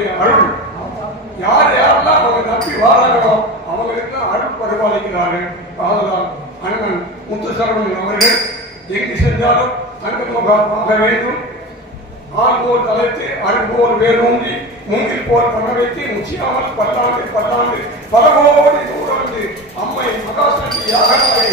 அவருடைய அருள் யார் யாரெல்லாம் அவங்க நம்பி வாழாங்களோ அவங்களுக்கு அருள் பரிபாலிக்கிறார்கள். ஆதலால் அண்ணன் முத்துசரவணன் அவர்கள் எங்கு சென்றாலும் அன்புமுகமாக வேண்டும். ஆள்போல் தலைத்து அன்போல் வேரூன்றி மூங்கில் போல் பண்ண வைத்து முச்சியாமல் பல்லாண்டு பல கோடி நூறாண்டு அம்மை மகாசக்தி யாகங்களை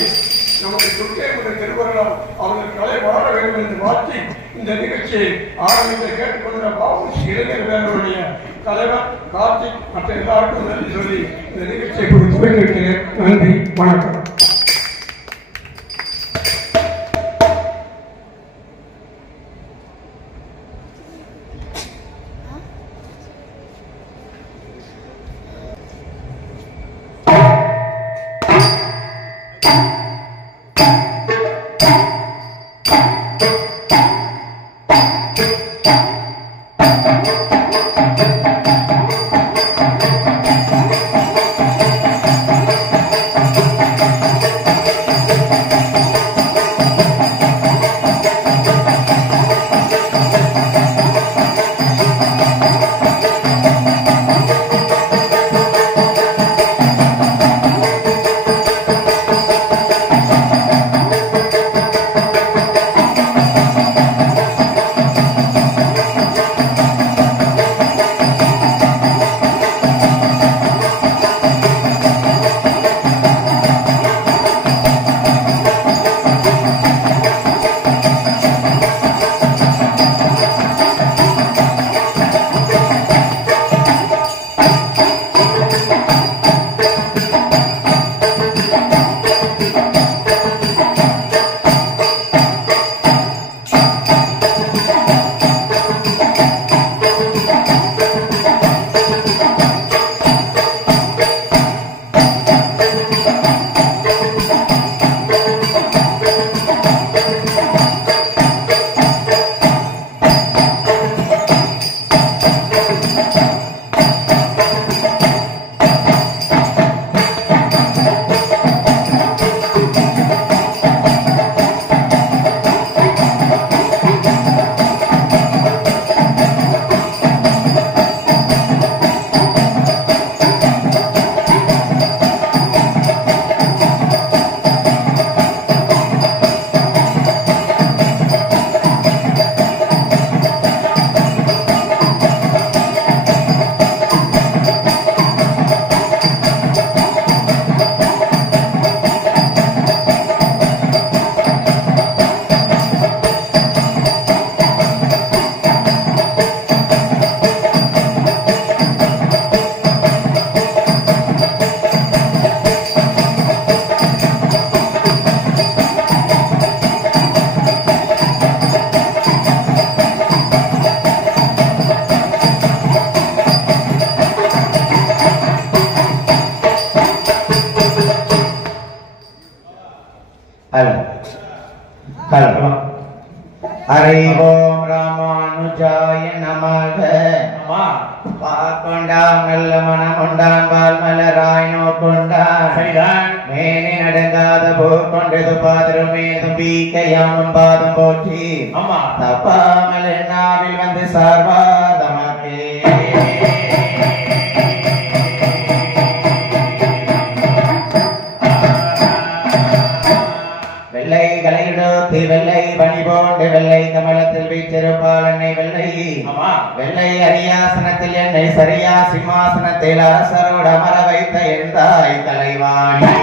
நமக்கு துர்க்கேமுடைய திருவருளால் அவர்கள் கலை வளர வேண்டும் என்று வாழ்த்தி இந்த நிகழ்ச்சியை ஆரம்பித்து கேட்டுக்கொண்ட பாபு இளைஞர் வேலருடைய தலைவர் கார்த்திக் மற்ற எல்லாருக்கும் நன்றி சொல்லி இந்த நிகழ்ச்சியை துவங்கி வைக்கிறேன். நன்றி, வணக்கம். हरि ओम रामानुजाय नमः पाकोंडाम நல்ல மனம் உண்டான் பால் மலராய் நோக்குண்டான் மேனி நடங்காத போக்கொண்டது பாதருமே தும்பிக்கையாமும் பாதம் போற்றி தப்பாமல் நாவில் வந்து சார்வார் தமக்கே வெள்ளை கலையிடோத்து வெள்ளை பணி போண்டு வெள்ளை கமலத்தில் வீற்றிருப்பாள் என்னை வெள்ளை வெள்ளை அரியாசனத்தில் என்னை சரியா சிம்மாசனத்தில் அரசரோடு அமர வைத்த என் தாய் தலைவாணி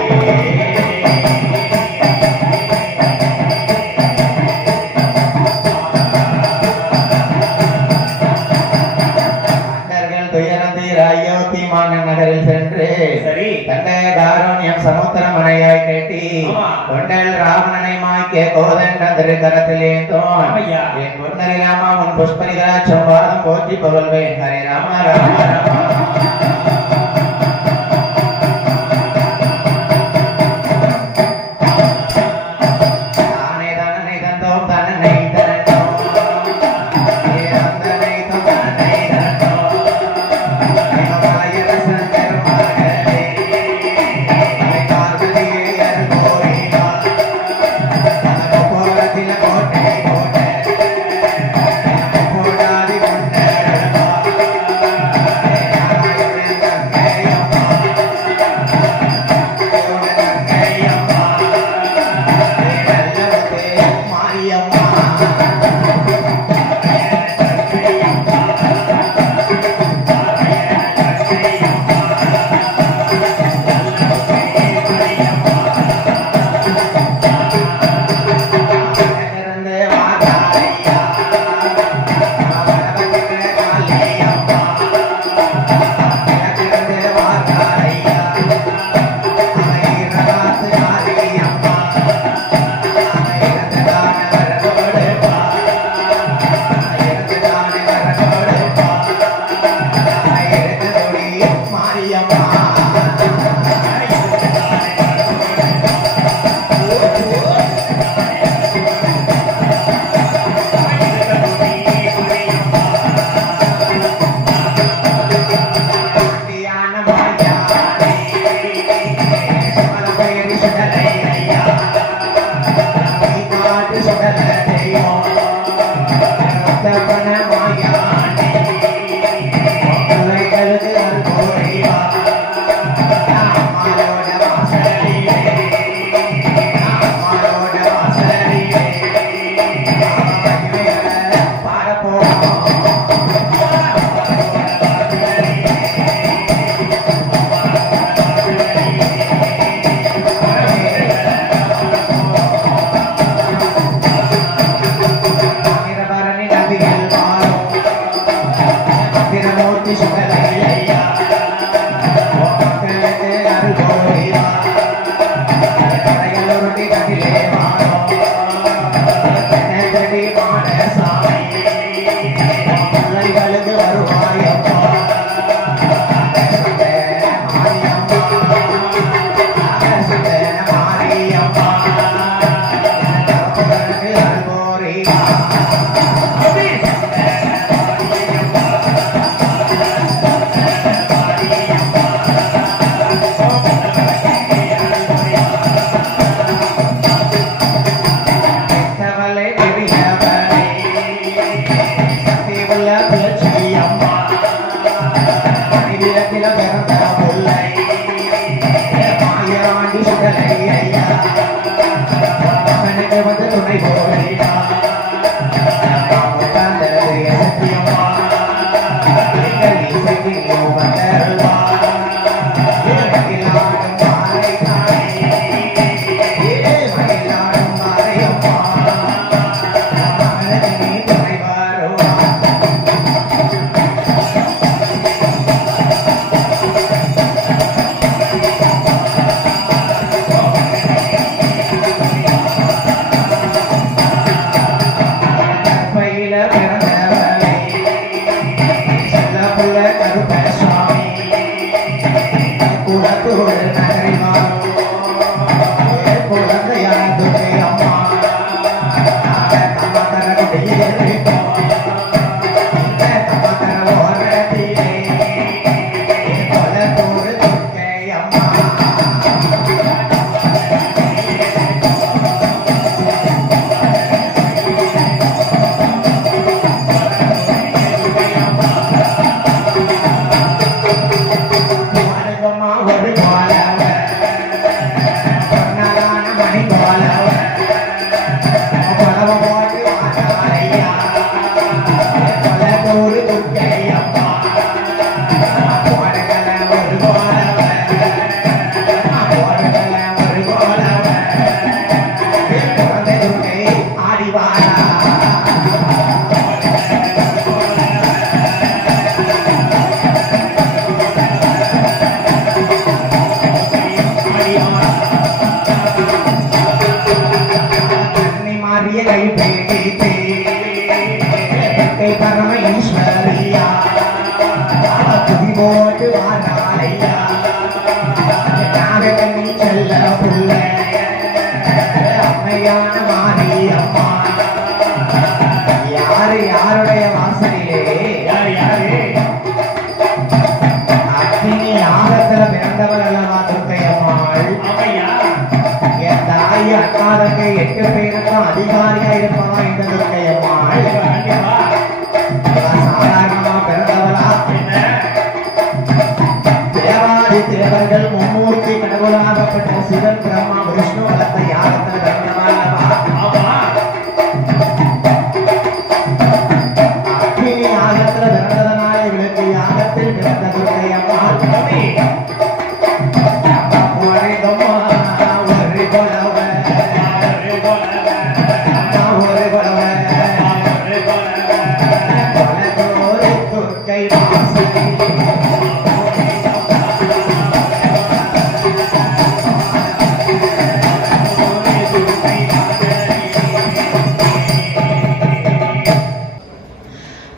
நகரில் சென்று கண்ட காரோணியம் சமுத்திரமனையாய் கேட்டி கொண்டல் ராவணனை மாய்க்க கோதண்ட திருக்கரத்தில் ஏந்தோன் என் பொன்னரி ராமா உன் புஷ்பரிகராட்சம் வாதம் போற்றி புகழ்வேன் ஹரே ராம ராம ராம மூர்த்தி சுடலையா மக்களுக்கு அருள்போரிவா கரையலொருட்டி கட்டிலே வானோ தென்னடி மான சாமி பிள்ளைகளுக்கு வருவாயப்பா மாரியம்மா அருள்போரிவா வந்து துணை போகிறீரா யாருடைய வாசனையிலே அக்னி யாகத்துல பிறந்தவர் அல்லவா துர்க்கையம்மாள். என் தாய் அக்காதங்க 8 பேருக்கும் அதிகாரியா இருப்பவா இந்த துர்க்கையம்மாள். சாதாரணமா பிறந்தவளா? தேவாதி தேவர்கள் மும்மூர்த்தி கடவுளாகப்பட்ட சிவன் பிரம்மா விஷ்ணு வளர்த்த யாகத்துல பிறந்தவா அல்லவா? யாகத்துல பிறந்ததனால இவளுக்கு யாகத்தில் பிறந்த துர்க்கையம்மாள்.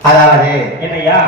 அதாவது என்னையா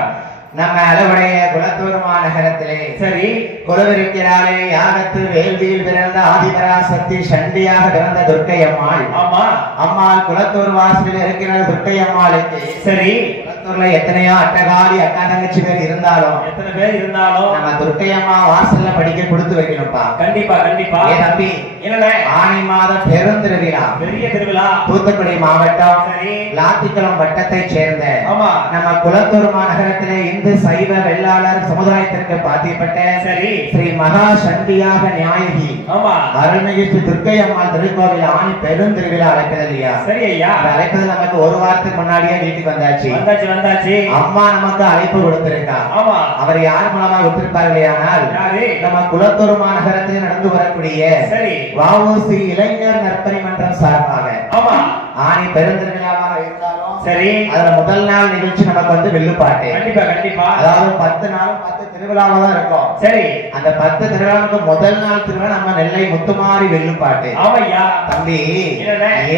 நம்ம அளவுடைய குலத்தூர் மாநகரத்திலே சரி குலவிருக்கிறாளே யாகத்து வேள்வியில் பிறந்த ஆதிபராசக்தி சண்டியாக பிறந்த துர்க்கையம்மாள். ஆமா அம்மாள் குலத்தூர் வாசலில் இருக்கிற துர்க்கையம்மாளுக்கு சரி குலத்தூர்ல எத்தனையோ அட்டகாரி அக்கா தங்கச்சி பேர் இருந்தாலும் எத்தனை பேர் இருந்தாலும் நம்ம துர்க்கையம்மா வாசல்ல படிக்க கொடுத்து வைக்கணும்ப்பா. கண்டிப்பா கண்டிப்பா. ஏ தம்பி என்னடா ஆனி மாத பெருந்திருவிழா பெரிய திருவிழா தூத்துக்குடி மாவட்டம் சரி லாத்திக்குளம் வட்டத்தை சேர்ந்த ஆமா நம்ம குலத்தூர் மாநகரத்திலே இந்து சைவ வெள்ளாளர் சமுதாயத்திற்கு பாத்தியப்பட்ட சரி ஸ்ரீ மகா சண்டியாக நியாயகி ஆமா அருள்மிகு ஸ்ரீ துர்க்கையம்மாள் திருக்கோவில் ஆணி பெருந்திருவிழா அழைப்பது இல்லையா? சரி ஐயா அழைப்பது நமக்கு ஒரு வாரத்துக்கு முன்னாடியே வீட்டுக்கு வந்தாச்சு. வந்தாச்சு அம்மா நமக்கு அழைப்பு கொடுத்திருக்கா. ஆமா அவர் யார் மூலமா கொடுத்திருப்பார்களே ஆனால் யாரு நம்ம குலத்தூர் மாநகரத்தில் நடந்து வரக்கூடிய சரி வஉசி இளைஞர் நற்பணி மன்றம் சார்பாக ஆமா ஆணி பெருந்திருவிழாவாக இருந்தாலும் சரி. அதுல முதல் நாள் நிகழ்ச்சி நமக்கு வந்து வில்லுப்பாட்டு. கண்டிப்பா கண்டிப்பா. அதாவது 10 நாளும் 10 திருவிழாவா தான் இருக்கும். சரி. அந்த 10 திருவிழாவுக்கு முதல் நாள் திருவிழா நம்ம நெல்லை முத்துமாரி வில்லுப்பாட்டு. ஆமையா. தம்பி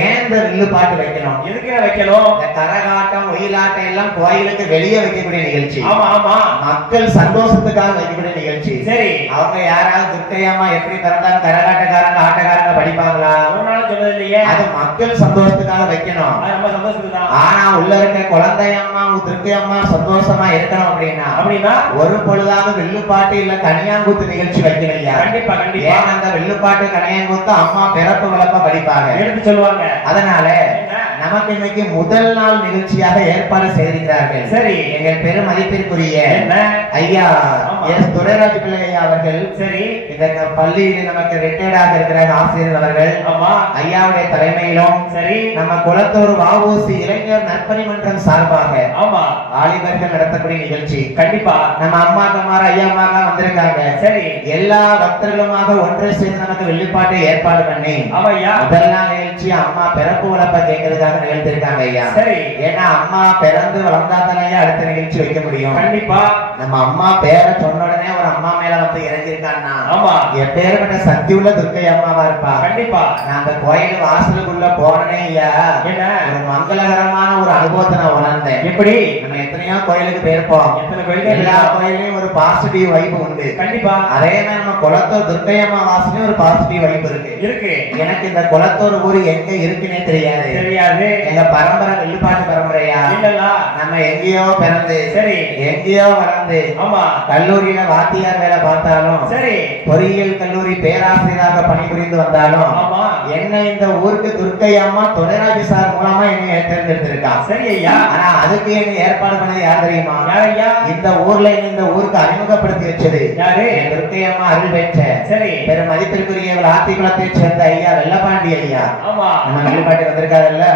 ஏன் இந்த வில்லுப்பாட்டு வைக்கணும்? எதுக்கு வைக்கணும்? இந்த கரகாட்டம் ஒயிலாட்டம் எல்லாம் கோயிலுக்கு வெளியே வைக்கக்கூடிய நிகழ்ச்சி. ஆமா ஆமா. மக்கள் சந்தோஷத்துக்காக வைக்கக்கூடிய நிகழ்ச்சி. சரி. அவங்க யாராவது துர்க்கையம்மா எப்படி பிறந்தாலும் கரகாட்டக்காரங்க ஆட்டக்காரங்க படிப்பாங்களா? ஒரு நாள் சொன்னது இல்லையே. அது மக்கள் சந்தோஷத்துக்காக வைக்கணும். ரொம்ப சந்தோஷத்துக்கு தான். ஆனா உள்ள இருக்க குழந்தையம்மா துர்க்கையம்மா சந்தோஷமா இருக்கணும் அப்படின்னா ஒரு பொழுதாவது வில்லுப்பாட்டு இல்ல கனியாங்குத்து நிகழ்ச்சி வைக்கலையா? கண்டிப்பா கண்டிப்பா. ஏன் அந்த வில்லுப்பாட்டு கனியாங்குத்து அம்மா பிறப்பு வளர்ப்ப படிப்பாங்க, எடுத்து சொல்லுவாங்க. அதனால நமக்கு இன்னைக்கு முதல் நாள் நிகழ்ச்சியாக ஏற்பாடு செய்திருக்கிறார்கள். சரி. எங்கள் பெரும் மதிப்பிற்குரிய ஐயா எஸ் துரைராஜ் பிள்ளை ஐயா அவர்கள், சரி, இந்த பள்ளியில் நமக்கு ரிட்டையர்டாக இருக்கிற ஆசிரியர் அவர்கள், ஐயாவுடைய தலைமையிலும், சரி, நம்ம குளத்தூர் வஉசி இளைஞர் நற்பணி மன்றம் சார்பாக வாலிபர்கள் நடத்தக்கூடிய நிகழ்ச்சி. கண்டிப்பா நம்ம அம்மா அம்மார் ஐயா அம்மா வந்திருக்காங்க. சரி. எல்லா பக்தர்களுமாக ஒன்று சேர்ந்து நமக்கு வெள்ளிப்பாட்டை ஏற்பாடு பண்ணி முதல் நாள் நிகழ்ச்சி அம்மா பிறப்பு வளர்ப்ப கேட்கறதுக்காக நிகழ்த்திருக்காங்க ஐயா. சரி. ஏன்னா அம்மா பிறந்து வளர்ந்தாதானே அடுத்த நிகழ்ச்சி வைக்க முடியும். கண்டிப்பா நம்ம அம்மா பேரை சொன்ன உடனே ஒரு அம்மா மேல வந்து இறங்கியிருக்கான்னா எப்பேற்பட்ட சக்தி உள்ள துர்க்கை அம்மாவா இருப்பா. கண்டிப்பா நான் அந்த கோயில் வாசலுக்குள்ள போனே ஐயா, ஒரு மங்களகரமான ஒரு அனுபவத்தை நான் உணர்ந்தேன். எப்படி? நம்ம எத்தனையோ கோயிலுக்கு போயிருப்போம், எல்லா கோயிலையும் ஒரு பாசிட்டிவ் வைப் உண்டு. கண்டிப்பா அதே மாதிரி நம்ம குளத்தூர் துர்க்கை அம்மா வாசலையும் ஒரு பாசிட்டிவ் வைப் இருக்கு. எனக்கு இந்த குளத்தூர் ஊர் எங்க இருக்குன்னே தெரியாது. எங்க பரம்பரை வில்லுப்பாட்டு பரம்பரையா? நம்ம எங்கேயோ பிறந்து, சரி, எங்கேயோ வளர்ந்து, ஆமா, கல்லூரியில வாத்தியார் வேலை பார்த்தாலும், சரி, பொறியியல் கல்லூரி பேராசிரியராக பணிபுரிந்து வந்தாலும், ஆமா, என்ன இந்த ஊருக்கு துர்க்கை அம்மா துரைராஜ் சார் மூலமா என்னை தேர்ந்தெடுத்திருக்கா. சரி ஐயா. ஆனா அதுக்கு என்ன ஏற்பாடு பண்ணது யார் தெரியுமா? இந்த ஊர்ல இந்த ஊருக்கு அறிமுகப்படுத்தி வச்சது யாரு? துர்க்கை அம்மா அருள் பெற்ற, சரி, பெரும் மதிப்பிற்குரிய ஆத்திக்குளத்தை சேர்ந்த ஐயா வெள்ளப்பாண்டி ஐயா. ஆமா, நம்ம வெள்ளப்பாண்டி வந்திருக்காருல்ல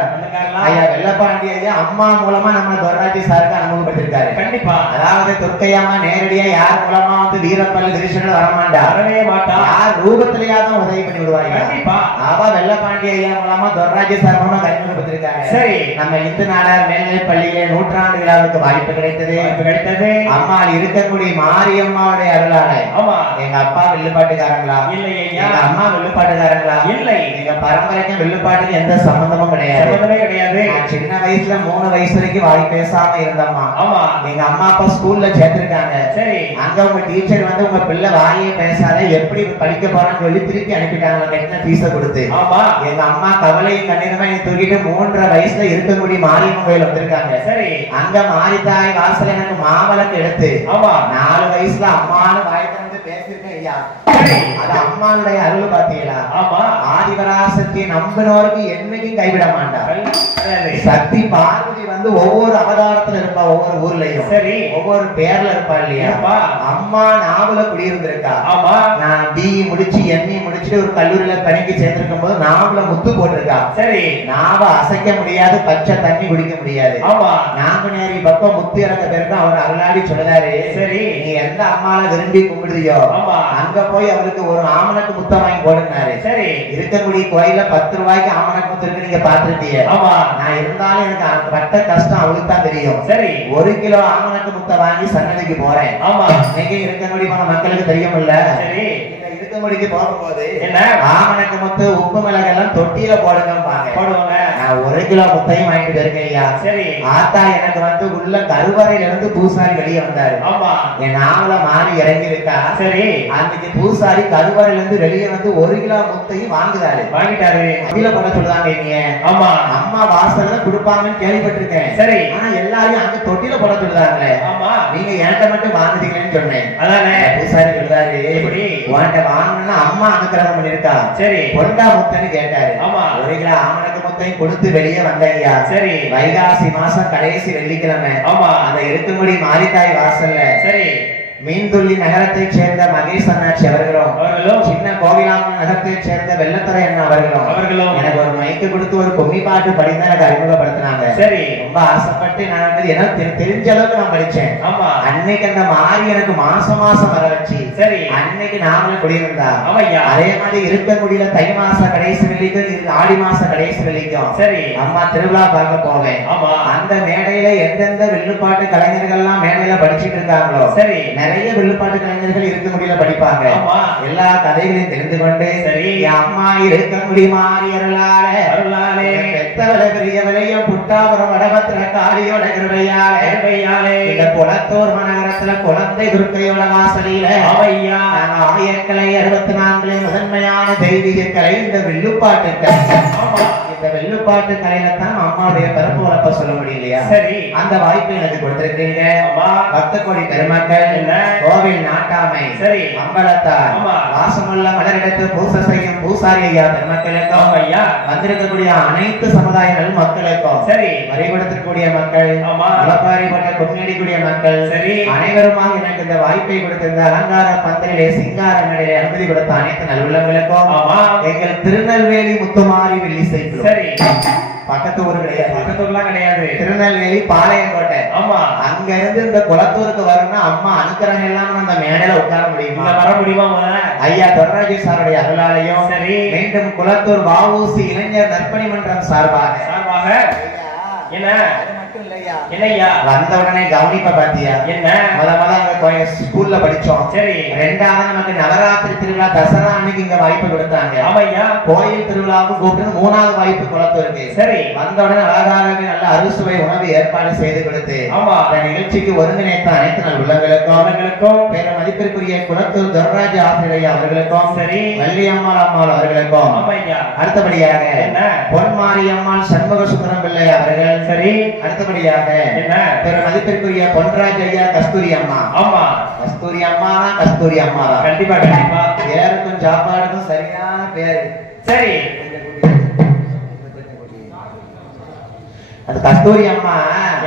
ஐயா. வெள்ளப்பாண்டி ஐயா அம்மா மூலமா நம்ம துரைராஜ் சாருக்கு அறிமுகப்பட்டிருக்காரு. கண்டிப்பா. அதாவது துர்க்கை அம்மா நேரடியா யார் மூலமா வந்து வீரப்பள்ளி திருஷ்ணன் வரமாட்டா, வரவே மாட்டா. யார் ரூபத்திலேயாதான் உதவி பண்ணி விடுவாங்க. கண்டிப்பா. அவ வெள்ளப்பாண்டி ஐயா மூலமா துரைராஜ் சார் மூலமா அறிமுகப்பட்டிருக்காங்க. சரி. நம்ம இந்து நாடார் மேல்நிலைப் பள்ளியிலே நூற்றாண்டு விழாவுக்கு வாய்ப்பு கிடைத்தது. அம்மா இருக்கக்கூடிய மாரியம்மாவுடைய அருளால. ஆமா. எங்க அப்பா வில்லுப்பாட்டுக்காரங்களா? இல்லை. எங்க அம்மா வில்லுப்பாட்டுக்காரங்களா? இல்லை. எங்க பரம்பரைக்கும் வில்லுப்பாட்டுக்கு எந்த சம்பந்தமும் கிடையாது. சின்ன வயசுல 3 வயசு வரைக்கும் வாய் பேசாம இருந்தம்மா. ஆமா. எங்க அம்மா அப்பா ஸ்கூல்ல சேர்த்திருக்காங்க. சரி. அங்க உங்க டீச்சர் வந்து உங்க பிள்ளை வாயே பேசாத எப்படி படிக்க போறான்னு சொல்லி திருப்பி அனுப்பிட்டாங்க கட்டின பீஸ கொடுத்து. ஆமா. எங்க அம்மா கவலையும் கண்ணீருமா என்னை தூக்கிட்டு 3.5 வயசுல இருக்கக்கூடிய மாரியம்மன் கோயில் வந்திருக்காங்க. சரி. அங்க மாரித்தாய் வாசல எனக்கு மாவளக்கு எடுத்து, ஆமா, 4 வயசுல அம்மானு வாய் திறந்து பேசிருக்கேன் ஐயா. அது அம்மானுடைய அருள் பாத்தீங்களா? ஆமா. ஆதிபராசக்தி நம்பினோருக்கு என்னைக்கும் கைவிட மாட்டார். சக்தி பார்வதி வந்து ஒவ்வொரு அவதாரத்துல இருப்பா, ஒவ்வொரு ஊர்லயும். சரி. ஒவ்வொரு பேர்ல இருப்பா இல்லையா? அம்மா நாவல குடியிருந்திருக்கா. ஆமா. நான் பிஇ முடிச்சு எம்இ முடிச்சுட்டு ஒரு கல்லூரியில பணிக்கு சேர்ந்திருக்கும் போது நாவல முத்து போட்டிருக்கா. சரி. நாவ அசைக்க முடியாது, பச்சை தண்ணி குடிக்க முடியாது. ஆமா. நாங்குநேரி பக்கம் முத்து இறக்க பிறகு அவர் அருளாடி சொல்றாரு, சரி, நீ எந்த அம்மால விரும்பி கும்பிடுதியோ அங்க போய் அவருக்கு ஒரு ஆமணக்கு முத்தம் வாங்கி போடுனாரு. சரி. இருக்கக்கூடிய கோயில 10 ரூபாய்க்கு ஆமணக்கு முத்து இருக்கு, நீங்க பாத்துருப்பீங்க. ஆமா. நான் இருந்தாலும் எனக்கு பட்ட கஷ்டம் அவளுக்கு தான் தெரியும். சரி. 1 கிலோ ஆமணக்கு முத்தை வாங்கி சன்னதிக்கு போறேன். ஆமா. இன்னைக்கு இருக்கக்கூடிய மக்களுக்கு தெரியும் இல்ல? சரி. இருக்கமுடிக்கு போகும்போது என்ன ஆமணக்கு முத்து உப்பு மிளகு எல்லாம் தொட்டியில போடுவாங்க. நான் 1 கிலோ முத்தையும் வாங்கிட்டு இருக்கேன் ஐயா. சரி. ஆத்தா எனக்கு வந்து உள்ள கருவறையில இருந்து பூசாரி வெளியே வந்தாரு. ஆமா. என் நாவல மாறி இறங்கி இருக்கா. சரி. அன்னைக்கு பூசாரி கருவறையில இருந்து வெளியே வந்து 1 கிலோ முத்தையும் வாங்கிட்டாரு. தொட்டியில போட சொல்லுவாங்க நீங்க. ஆமா. அம்மா வாசல்ல கொடுப்பாங்கன்னு கேள்விப்பட்டிருக்கேன். சரி. ஆனா எல்லாரும் அங்க தொட்டியில போட சொல்லுறாங்களே. ஆமா. நீங்க என்கிட்ட மட்டும் வாங்குறீங்கன்னு சொன்னேன். அதானே பூசாரி சொல்றாரு, எப்படி உன்கிட்ட வாங்கணும்னா அம்மா அனுக்கிரகம் பண்ணிருக்கா. சரி. பொண்டா முத்தன்னு கேட்டாரு. ஆமா. 1 கிலோ ஆமணக்கு முத்தையும் கொடுத்து வெளியே வந்தையா. சரி. வைகாசி மாசம் கடைசி வெள்ளிக்கிழமை. ஆமா. அந்த இருக்கும்படி மாரித்தாய் வாசல்ல. சரி. மீன்துள்ளி நகரத்தைச் சேர்ந்த மகேஸ்வரனாட்சி அவர்களும் சின்ன கோவிலாமன் நகரத்தைச் சேர்ந்த வெள்ளத்துறை அண்ணா அவர்களும் எனக்கு ஒரு மைக்கு கொடுத்து ஒரு கும்மி பாட்டு படிதான் எனக்கு அறிமுகப்படுத்தினாங்க. சரி, ரொம்ப ஆசைப்பட்டு நான் வந்து எனக்கு தெரிஞ்ச அளவுக்கு நான் படிச்சேன். ஆமா, அன்னைக்கு அந்த மாறி எனக்கு மாசம் வர வச்சு சரி அன்னைக்கு நாமளும் குடியிருந்தா அதே மாதிரி இருக்க முடியல. தை மாச கடைசி வெள்ளிக்கும் ஆடி மாச கடைசி வெள்ளிக்கும் சரி அம்மா திருவிழா பார்க்க போவேன். அந்த மேடையில எந்தெந்த வில்லுப்பாட்டு கலைஞர்கள் எல்லாம் மேடையில படிச்சுட்டு இருக்காங்களோ சரி நிறைய வில்லுப்பாட்டு கலைஞர்கள் இருக்க முடியல படிப்பாங்க. எல்லா கதைகளையும் தெரிந்து கொண்டு சரி அம்மா இருக்க முடி மாறி அருளாலே பெத்தவளை பெரியவளையும் புட்டாபுரம் வடபத்திர காளியோட கிருபையாலே இந்த குளத்தூர் மாநகரத்துல குழந்தை துர்க்கையோட வாசலில அவையா 64 முதன்மையான தெய்வீக கலை இந்த வில்லுப்பாட்டு கலை. இந்த வெள்ளுப்பாட்டு கலையில்தான் அம்மாவுடைய பிறப்பு வளர்ப்ப சொல்ல முடியலையா? சரி, அந்த வாய்ப்பை எனக்கு கொடுத்திருக்கீங்க. பக்த கோடி பெருமக்கள், கோவில் நாட்டாமை சரி அம்பலத்தார் வாசமுள்ள மலரிடத்து பூசை செய்யும் பூசாரி ஐயா பெருமக்களுக்கும் ஐயா வந்திருக்கக்கூடிய அனைத்து சமுதாயங்கள் மக்களுக்கும் சரி வரி கொடுத்திருக்கூடிய மக்கள் மலப்பாரிப்பட்ட கும்மியடிக்கூடிய மக்கள் சரி அனைவருமாக எனக்கு இந்த வாய்ப்பை கொடுத்திருந்த அலங்கார பந்தலிலே சிங்கார மேடையிலே அனுமதி கொடுத்த அனைத்து நல்லுள்ளங்களுக்கும் எங்கள் திருநெல்வேலி முத்துமாரி வெள்ளி சைக்கிள் சரி பக்கத்து ஊர் கிடையாது, பக்கத்தூர்லாம் கிடையாது, திருநெல்வேலி பாளையங்கோட்டை. ஆமா, அங்க இருந்து இந்த குளத்தூருக்கு வரணும்னா அம்மா அனுக்கிரகம் எல்லாம் அந்த மேடையில உட்கார முடியுமா? வர முடியுமா? ஐயா தொடராஜி சாருடைய அருளாலையும் சரி மீண்டும் குளத்தூர் வஉசி இளைஞர் நற்பணி மன்றம் சார்பாக என்ன இல்லையா வந்த உடனே கவனிப்ப பாத்தியா என்ன முத ஸ்கூல்ல படிச்சோம் சரி. ரெண்டாவது நமக்கு நவராத்திரி திருவிழா தசரா அன்னைக்கு இங்க வாய்ப்பு கொடுத்தாங்க. ஆமையா கோயில் திருவிழாவுக்கு கூப்பிட்டு 3வது வாய்ப்பு குளத்தூருக்கு சரி வந்த உடனே அழகாகவே நல்ல அறுசுவை உணவு ஏற்பாடு செய்து கொடுத்து ஆமா இந்த நிகழ்ச்சிக்கு ஒருங்கிணைத்த அனைத்து நல் உள்ளங்களுக்கும் பேர மதிப்பிற்குரிய குளத்தூர் துரராஜ ஆசிரியர் அவர்களுக்கும் சரி வள்ளியம்மாள் அம்மாள் அவர்களுக்கும் அடுத்தபடியாக பொன்மாரியம்மாள் சண்முக சுந்தரம் பிள்ளை அவர்கள் சரி அடுத்தபடியாக பேர மதிப்பிற்குரிய பொன்ராஜ் ஐயா கஸ்தூரி அம்மா. ஆமா கஸ்தூரி அம்மா தான் கண்டிப்பா பேருக்கும் சாப்பாடுக்கும் சரியான பேரு சரி. அது கஸ்தூரி அம்மா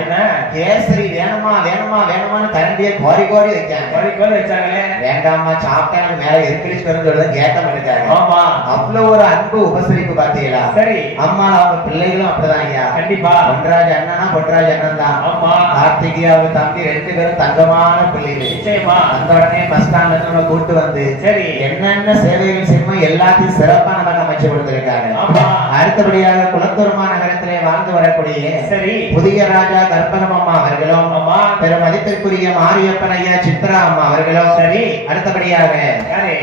என்ன கேசரி வேணுமான்னு கரண்டிய கோரி வச்சாங்களே. வேண்டாமா சாப்பிட்டா எனக்கு மேல எரிக்கலிச்சு கேட்க மாட்டேங்காங்க. ஆமா அவ்வளவு ஒரு அன்பு உபசரிப்பு பாத்தீங்களா? சரி அம்மா அவங்க பிள்ளைகளும் அப்படிதான் ஐயா கண்டிப்பா. பொன்ராஜ் அண்ணன் தான். ஆமா கார்த்திகை அவங்க தம்பி 2 பேரும் தங்கமான பிள்ளைகள். நிச்சயமா அந்த உடனே பஸ் ஸ்டாண்ட்ல நம்ம கூட்டு வந்து சரி என்னென்ன சேவைகள் செய்யணும் எல்லாத்தையும் சிறப்பா நமக்கு அமைச்சு கொடுத்திருக்காங்க. அடுத்தபடியாக குளத்தூர் மாநகரத்திலே வாழ்ந்து வரக்கூடிய சரி புதிய ராஜா கற்பகம் அம்மா அவர்களும் பெரு மதிப்பிற்குரிய மாரியப்பன் ஐயா சித்ரா அம்மா அவர்களும் சரி அடுத்தபடியாக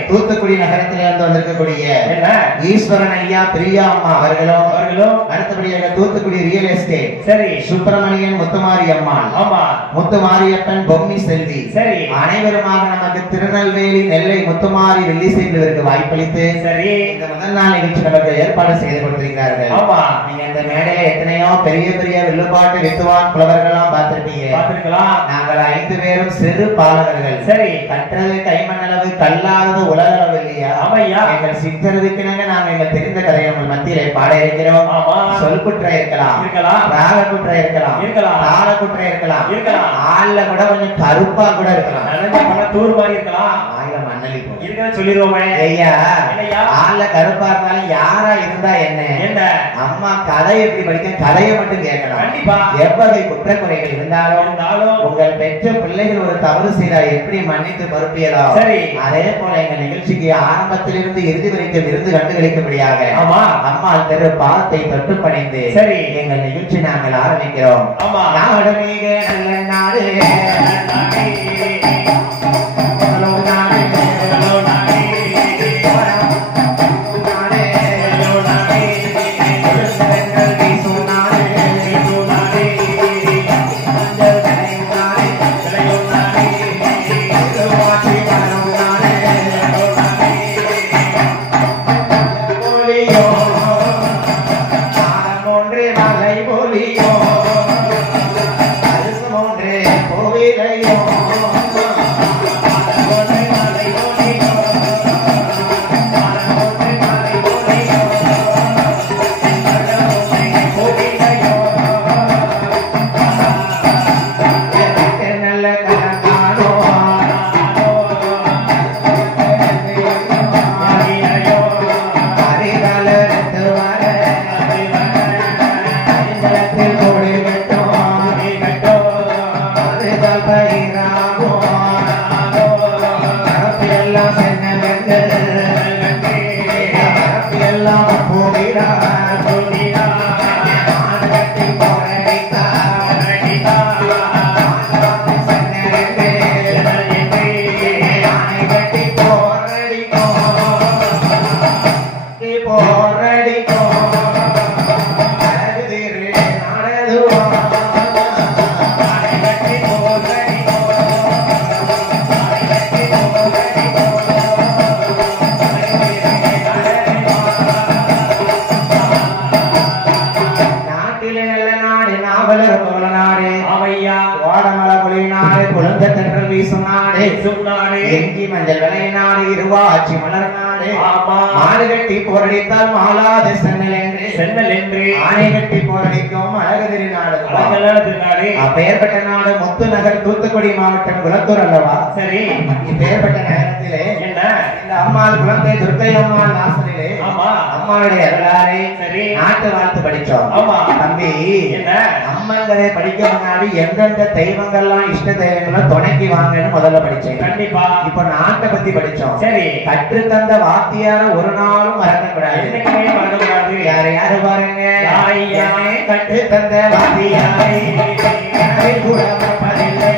தூத்துக்குடி நகரத்திலிருந்து வந்திருக்கக்கூடிய ஈஸ்வரன் ஐயா பிரியா அம்மா அவர்களும் அடுத்தபடியாக தூத்துக்குடி ரியல் எஸ்டேட் சரி சுப்பிரமணியன் முத்துமாரி அம்மாள் ஆமா முத்துமாரியப்பன் பொம்மி செல்வி சரி அனைவருமாக நமக்கு திருநெல்வேலி நெல்லை முத்துமாரி வெள்ளி செய்வதற்கு வாய்ப்பளித்து சரி இந்த முதல் நாள் நிகழ்ச்சி நமக்கு ஏற்பாடு செய்து கொடுத்திருக்கிறார்கள். ஆமா நீங்க இந்த மேடையில எத்தனையோ பெரிய வில்லுப்பாட்டு வித்துவான் புலவர்கள்லாம் பார்த்திருக்கலாம். நாங்கள் 5 பேரும் சிறு பாலகர்கள் சரி கற்றது கைமண்ணளவு கல்லாதது உலகளவு இல்லையா? ஆமையா எங்கள் சித்தருதுக்கினாங்க நாங்க எங்க தெரிந்த கதையை உங்கள் மத்தியிலே பாட இருக்கிறோம். சொல் குற்ற இருக்கலாம் ராக குற்ற இருக்கலாம் தாள குற்ற இருக்கலாம் ஆள்ல கூட கொஞ்சம் கருப்பா கூட இருக்கலாம் தூர் மாதிரி இருக்கலாம் ஆயிரம் மண்ணலி சொல்லிடுவோமே ஐயா ஆள்ல கருப்பா இருந்தாலும் யாரா இருந்தா என்ன அம்மா கதை எப்படி படிக்க கதையை மட்டும் கேட்கலாம். கண்டிப்பா எவ்வகை குற்றக்குறைகள் இருந்தாலும் உங்கள் பெற்ற பிள்ளைகள் ஒரு தவறு செய்தால் எப்படி மன்னித்து பொறுப்பியலோ சரி அதே போல எங்கள் நிகழ்ச்சிக்கு ஆரம்பத்திலிருந்து இறுதி வரைக்கும் விருந்து கண்டுகளிக்கும்படியாக அம்மா திரு பாதத்தை தொட்டு பணிந்து சரி எங்கள் நிகழ்ச்சி நாங்கள் ஆரம்பிக்கிறோம். நாடு மிக நல்ல நாடு கோவிலையோ வீசும் நாடு எங்கி மஞ்சள் விலை நாடு இருவாச்சி மலர் நாடு மாடு கட்டி போரடித்தால் மாலாது சென்னல் என்று ஆணை கட்டி போரடிக்கும் அழகதிரி நாடு அப்பேற்பட்ட நாடு முத்து நகர் தூத்துக்குடி மாவட்டம் குளத்தூர் அல்லவா? சரி, இப்பேற்பட்ட நகரத்திலே என்ன இந்த அம்மாள் குழந்தை துர்க்கை அம்மாள் ஆசிரியிலே அம்மாளுடைய அருளாரே நாட்டு வாழ்த்து படிச்சோம். தம்பி, அம்மன்களை படிக்க முன்னாடி எந்தெந்த தெய்வங்கள்லாம் இஷ்ட தெய்வங்களும் துணைக்கு வாங்கன்னு முதல்ல படிச்சேன். கண்டிப்பா. இப்ப நாட்டை பத்தி படிச்சோம். சரி, கற்று தந்த வாத்தியார ஒரு நாளும் மறக்கக்கூடாது. யாரு யாரு பாருங்க, கற்று தந்த வாத்தியாரை கூட மறப்பதில்லை.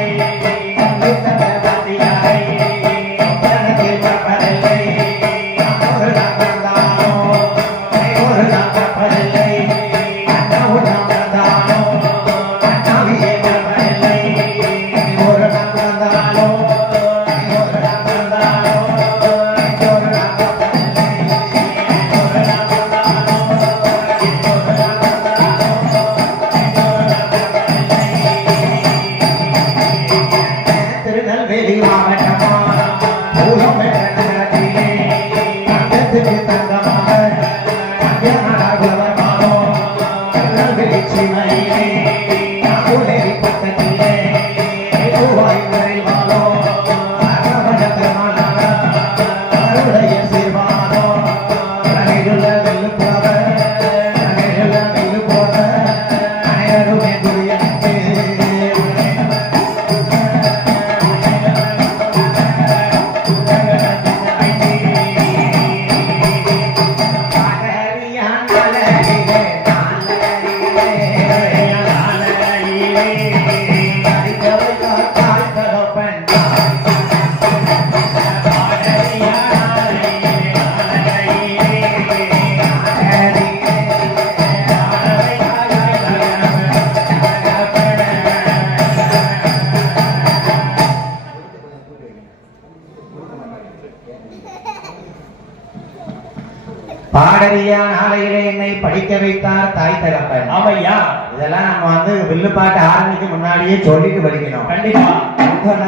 பாடறியா நாளையிலே என்னை படிக்க வைத்தார் தாய் தகப்பன். ஆமையா, இதெல்லாம் நம்ம வில்லுப்பாட்டு ஆரம்பிக்க முன்னாடியே சொல்லிட்டு படிக்கணும். கண்டிப்பா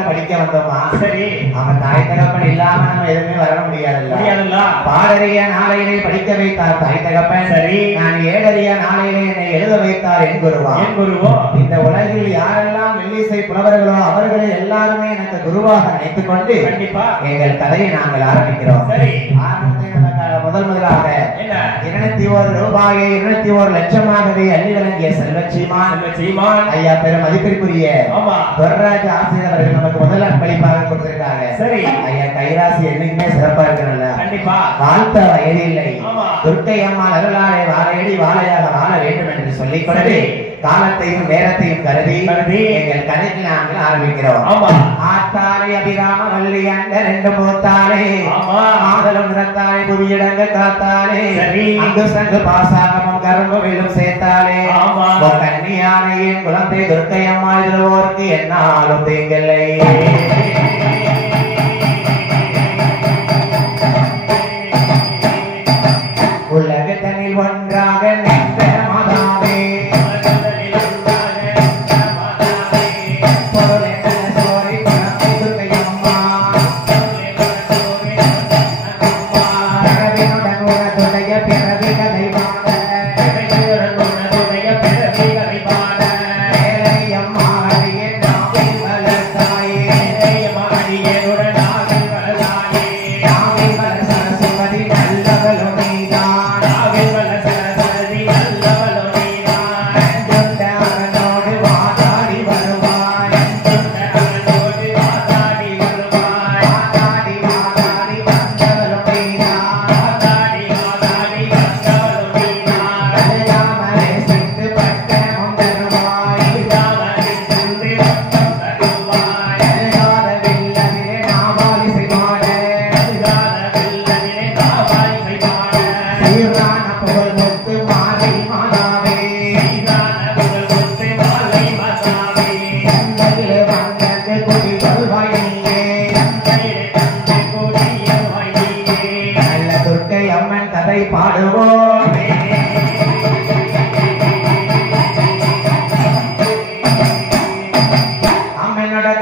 படிக்க வந்தோமா? சரி, அவன் தாய் தகப்பன் இல்லாம நம்ம எதுவுமே வர முடியாதுல்ல. பாடறியா நாளையிலே படிக்க வைத்தார் தாய் தகப்பன். சரி, நான் ஏழறியா நாளையிலே என்னை எழுத வைத்தார் என் குருவா. என் குருவோ, இந்த உலகில் யாரெல்லாம் வெள்ளிசை புலவர்களோ அவர்களை எல்லாருமே எனக்கு குருவாக நினைத்துக் கொண்டு கண்டிப்பா எங்கள் கதையை நாங்கள் ஆரம்பிக்கிறோம். சரி, முதலாக 201 ரூபாயை 201 லட்சமாகவே அள்ளி வழங்கிய செல்வச்சீமான் ஐயா பெரும் மதிப்பிற்குரிய துர்ராஜ ஆசிரியர் அவர்கள் நமக்கு முதல் அன்பளிப்பாக கொடுத்திருக்காங்க. சரி, ஐயா கைராசி என்னைக்குமே சிறப்பா இருக்கணும்ல. கண்டிப்பா வாழ்த்த வயதில்லை. துர்க்கை அம்மா அருளாரை வாழையடி வாழையாக வாழ வேண்டும் என்று சொல்லிக் கொண்டு காலத்தையும் நேரத்தையும் கருதி எங்கள் கதைக்கு நாங்கள் ஆரம்பிக்கிறோம். ஆத்தாலே அபிராம வள்ளி அங்க 2 மூத்தாலே ஆதலும் நிறத்தாலே புவியிடங்க காத்தாலே அங்கு சங்கு பாசாகமும் கரும்பு விழும் சேர்த்தாலே கன்னியான என் குழந்தை துர்க்கை அம்மா எழுதுவோருக்கு என்னாலும் தீங்கில்லை. உலகத்தனில் ஒன்றாக நின்ற மாதாவே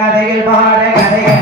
கதையில் பாட கதைகள்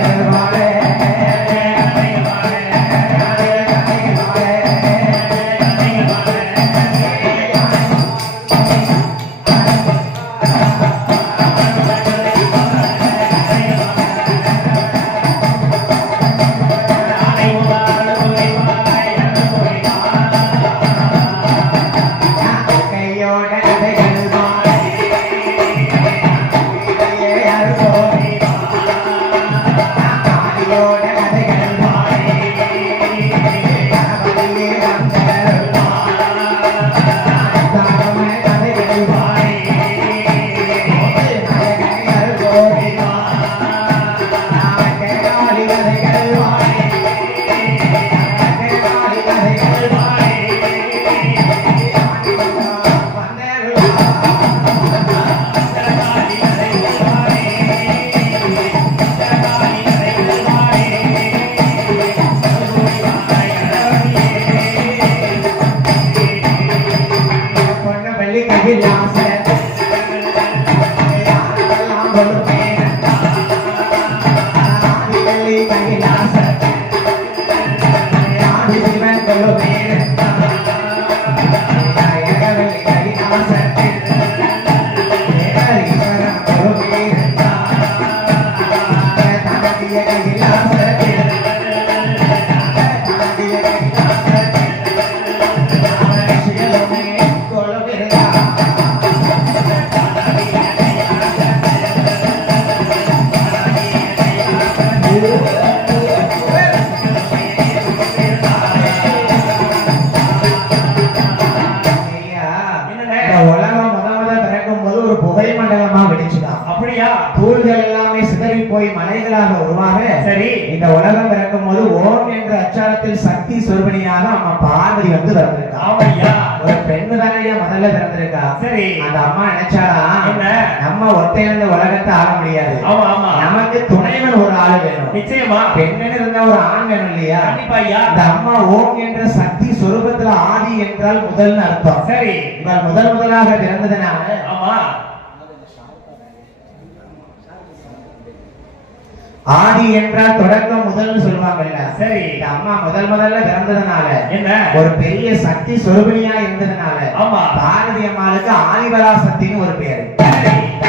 ஆதி என்றால் தொடக்கம் முதல்னு சொல்லுவாங்கல்ல. சரி, அம்மா முதல்ல பிறந்ததுனால என்ன ஒரு பெரிய சக்தி சொரூபிணியா இருந்ததுனால ஆமா பார்வதி அம்மாளுக்கு ஆதிபராசக்தின்னு ஒரு பேரு.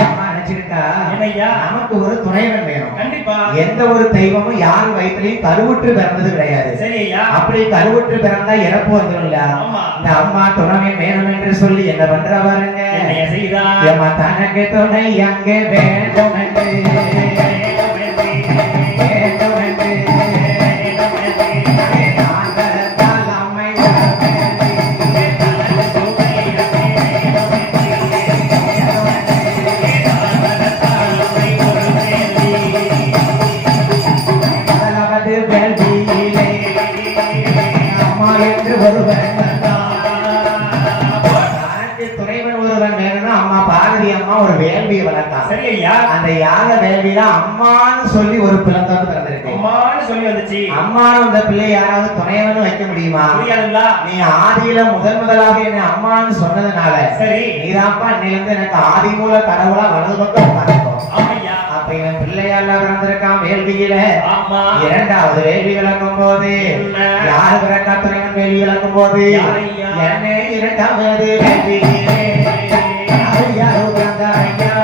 அம்மா நினைச்சிருக்கா நமக்கு ஒரு துணைவன் வேணும். கண்டிப்பா எந்த ஒரு தெய்வமும் யார் வயிற்றிலையும் கருவுற்று பிறந்தது கிடையாது. சரியா, அப்படி கருவுற்று பிறந்தா இறப்பு வந்துடும்ல. இந்த அம்மா துணைவன் வேணும் என்று சொல்லி என்ன பண்ற பாருங்க. அம்மா தனக்கு துணை அங்கே வேண்டும் என்று அந்த யாக வேள்வியில அம்மான்னு சொல்லி ஒரு பிறந்தவன் பிறந்திருக்கு. அம்மான்னு சொல்லி வந்துச்சு. அம்மான்னு அந்த பிள்ளை யாராவது துணைவன்னு வைக்க முடியுமா? நீ ஆதியில முதலாக என்ன அம்மான்னு சொன்னதுனால சரி நீதாப்பா இன்னையிலிருந்து எனக்கு ஆதி மூல கடவுளா வலது பக்கம் உட்கார்ந்துக்கோ. அப்ப இவன் பிள்ளையால பிறந்திருக்கான் வேள்வியில. இரண்டாவது வேள்வி விளக்கும் போது யாரு பிறக்கா துணைவன் வேள்வி விளக்கும் போது என்ன இரண்டாவது வேள்வியிலே யாரு பிறந்த ஐயா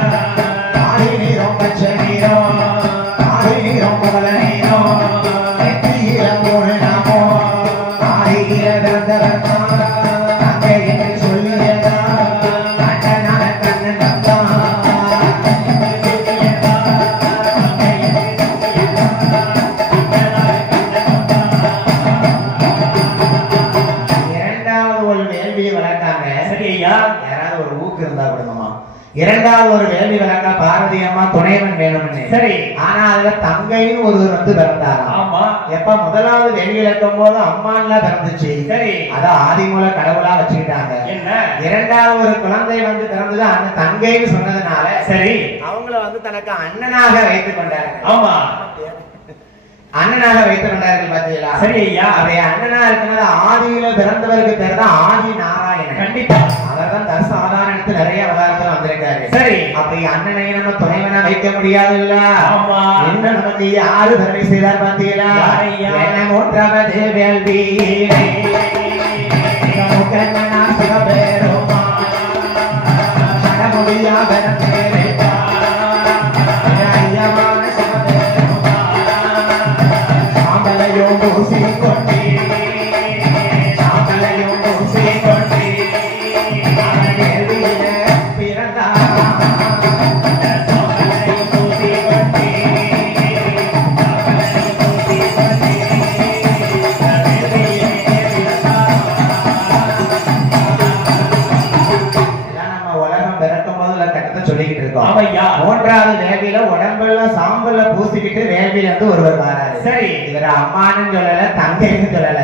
இரண்டாவது ஒரு வேள்வி வழக்கா பார்வதி அம்மா துணைவன் வேணும்னு. சரி, ஆனா அதுல தங்கைன்னு ஒருவர் வந்து பிறந்தாரா. ஆமா, எப்ப முதலாவது வேள்வி இழக்கும் போது அம்மான்ல பிறந்துச்சு. சரி, அத ஆதிமூல கடவுளா வச்சுக்கிட்டாங்க. என்ன இரண்டாவது ஒரு குழந்தை வந்து பிறந்தது அந்த தங்கைன்னு சொன்னதுனால சரி அவங்கள வந்து தனக்கு அண்ணனாக வைத்துக் கொண்டார்கள். ஆமா, அண்ணனாக வைத்துக் கொண்டார்கள். பாத்தீங்களா? சரி ஐயா, அப்படியே அண்ணனா இருக்கிறது ஆதியில பிறந்தவருக்கு பேர் தான் ஆதி நாராயணன். கண்டிப்பா அவர்தான் தர்சாதாரண ஞானத்து நிறைய அவதாரத்துல வந்திருக்காரு. சரி. அப்படி அண்ணனை நம்ம துணைவனா வைக்க முடியாதுல்ல. ஆமா. என்ன நமக்கு யாரு தடவை செய்தார் பார்த்தீங்களா? என்ன மூன்றாவது வேள்வி மூன்றாவது வேள்வியில உடம்புல சாம்பல்ல பூசிக்கிட்டு வேள்வியில இருந்து ஒருவர் வராரு. சரி. இவர் அம்மான்னு சொல்லல, தங்கைன்னு சொல்லல.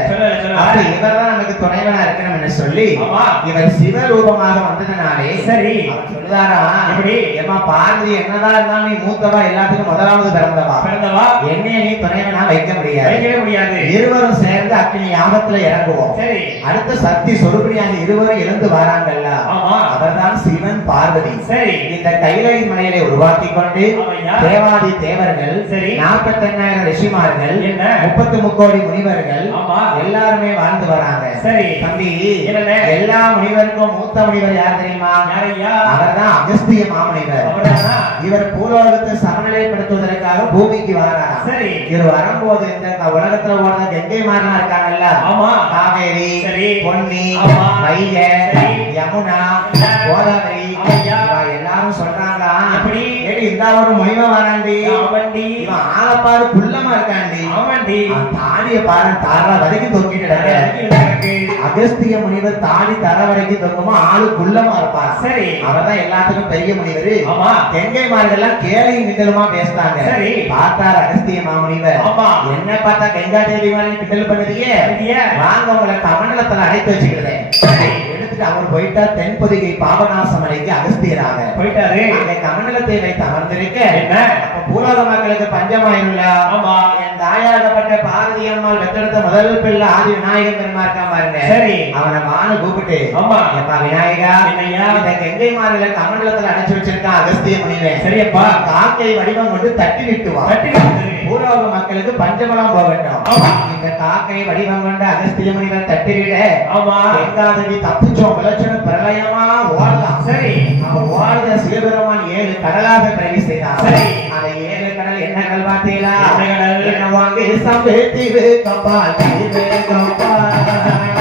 அப்ப இவர் தான் நமக்கு துணைவனா இருக்கணும்னு சொல்லி இவர் சிவரூபமாக வந்ததுனாலே சரி அவர் சொல்லுதாரா, இப்படி ஏமா பார்வதி என்னதான் இருந்தாலும் நீ மூத்தவா, எல்லாத்துக்கும் முதலாவது பிறந்தவா, என்னைய நீ துணைவனா வைக்க முடியாது. இருவரும் சேர்ந்து அக்னி யாகத்துல இறங்குவோம். சரி. அடுத்த சக்தி சொருபடியாக இருவரும் எழுந்து வராங்கல்ல, அவர்தான் சிவன் பார்வதி. சரி. இந்த கைலை மலையை உருவாக்கி கொண்டு தேவாதி தேவர்கள் 48,000 ரிஷிமார்கள் 33 கோடி முனிவர்கள் எல்லாருமே வாழ்ந்து வராங்க. சரி தம்பி, எல்லா முனிவருக்கும் மூத்த முனிவர் யார் தெரியுமா? அவர்தான் அகஸ்திய மாமுனிவர். இவர் பூலோகத்தை சமநிலைப்படுத்துவதற்காக பூமிக்கு வராங்க. சரி. இவர் வரும்போது இந்த உலகத்துல ஓடுற கங்கை மாறனா இருக்காங்கல்ல, காவேரி, பொன்னி, வைகை, யமுனா, கோதாவரி, எல்லாரும் சொல்றாங்களா, இந்த ஒரு முனிவ வராண்டி, இவன் ஆளப்பாரு குள்ளமா இருக்காண்டி, தாடிய பாரு தர வரைக்கும் தொங்கிட்டு அகஸ்திய முனிவர் தாடி தர வரைக்கும் தொங்குமா, ஆளு குள்ளமா இருப்பார். சரி. அவர்தான் எல்லாத்துக்கும் பெரிய முனிவர். கங்கை மார்கள்லாம் கேளையும் கிண்டலுமா பேசினாங்க. சரி. பார்த்தார் அகஸ்திய மாமுனிவர், என்ன பார்த்தா கங்கா தேவி மாதிரி கிண்டல் பண்ணுறீங்க, வாங்க உங்களை கமண்டலத்துல அடைத்து வச்சுக்கிறேன். அவர் போயிட்டா தென்பொதிகை பாபநாசமலைக்கு அகஸ்தியராக போயிட்டாரு. அங்க கமண்டலத்தை வைத்து அமர்ந்திருக்க பூலோக மக்களுக்கு பஞ்சமாயிருல என் தாயாகப்பட்ட பார்வதி அம்மாள் பெற்றெடுத்த முதல் பிள்ளை ஆதி விநாயகர் பெருமா இருக்கா பாருங்க. சரி. அவனை வானு கூப்பிட்டு, எப்பா விநாயகா, இந்த கங்கை மாநில கமண்டலத்துல அடைச்சு வச்சிருக்கான் அகஸ்திய முனிவன். சரிப்பா, காக்கை வடிவம் கொண்டு தட்டி விட்டுவான். பூலோக மக்களுக்கு பஞ்சமலம் போகட்டும். இந்த காக்கை வடிவம் கொண்ட அகஸ்திய முனிவர் தட்டிவிட எங்காதவி தப்பிச்சோம் பிரச்சனை பிரளயமா ஓடலாம். சரி. அவன் ஓடுத சிவபெருமான் 7 கடலாக பிறவி செய்தார். சரி. அந்த 7 கடல் என்ன கடல் பார்த்தீங்களா? என்ன வாங்கி சம்பேத்திவு கப்பால் தீவு கப்பால் கடல் கடலாம்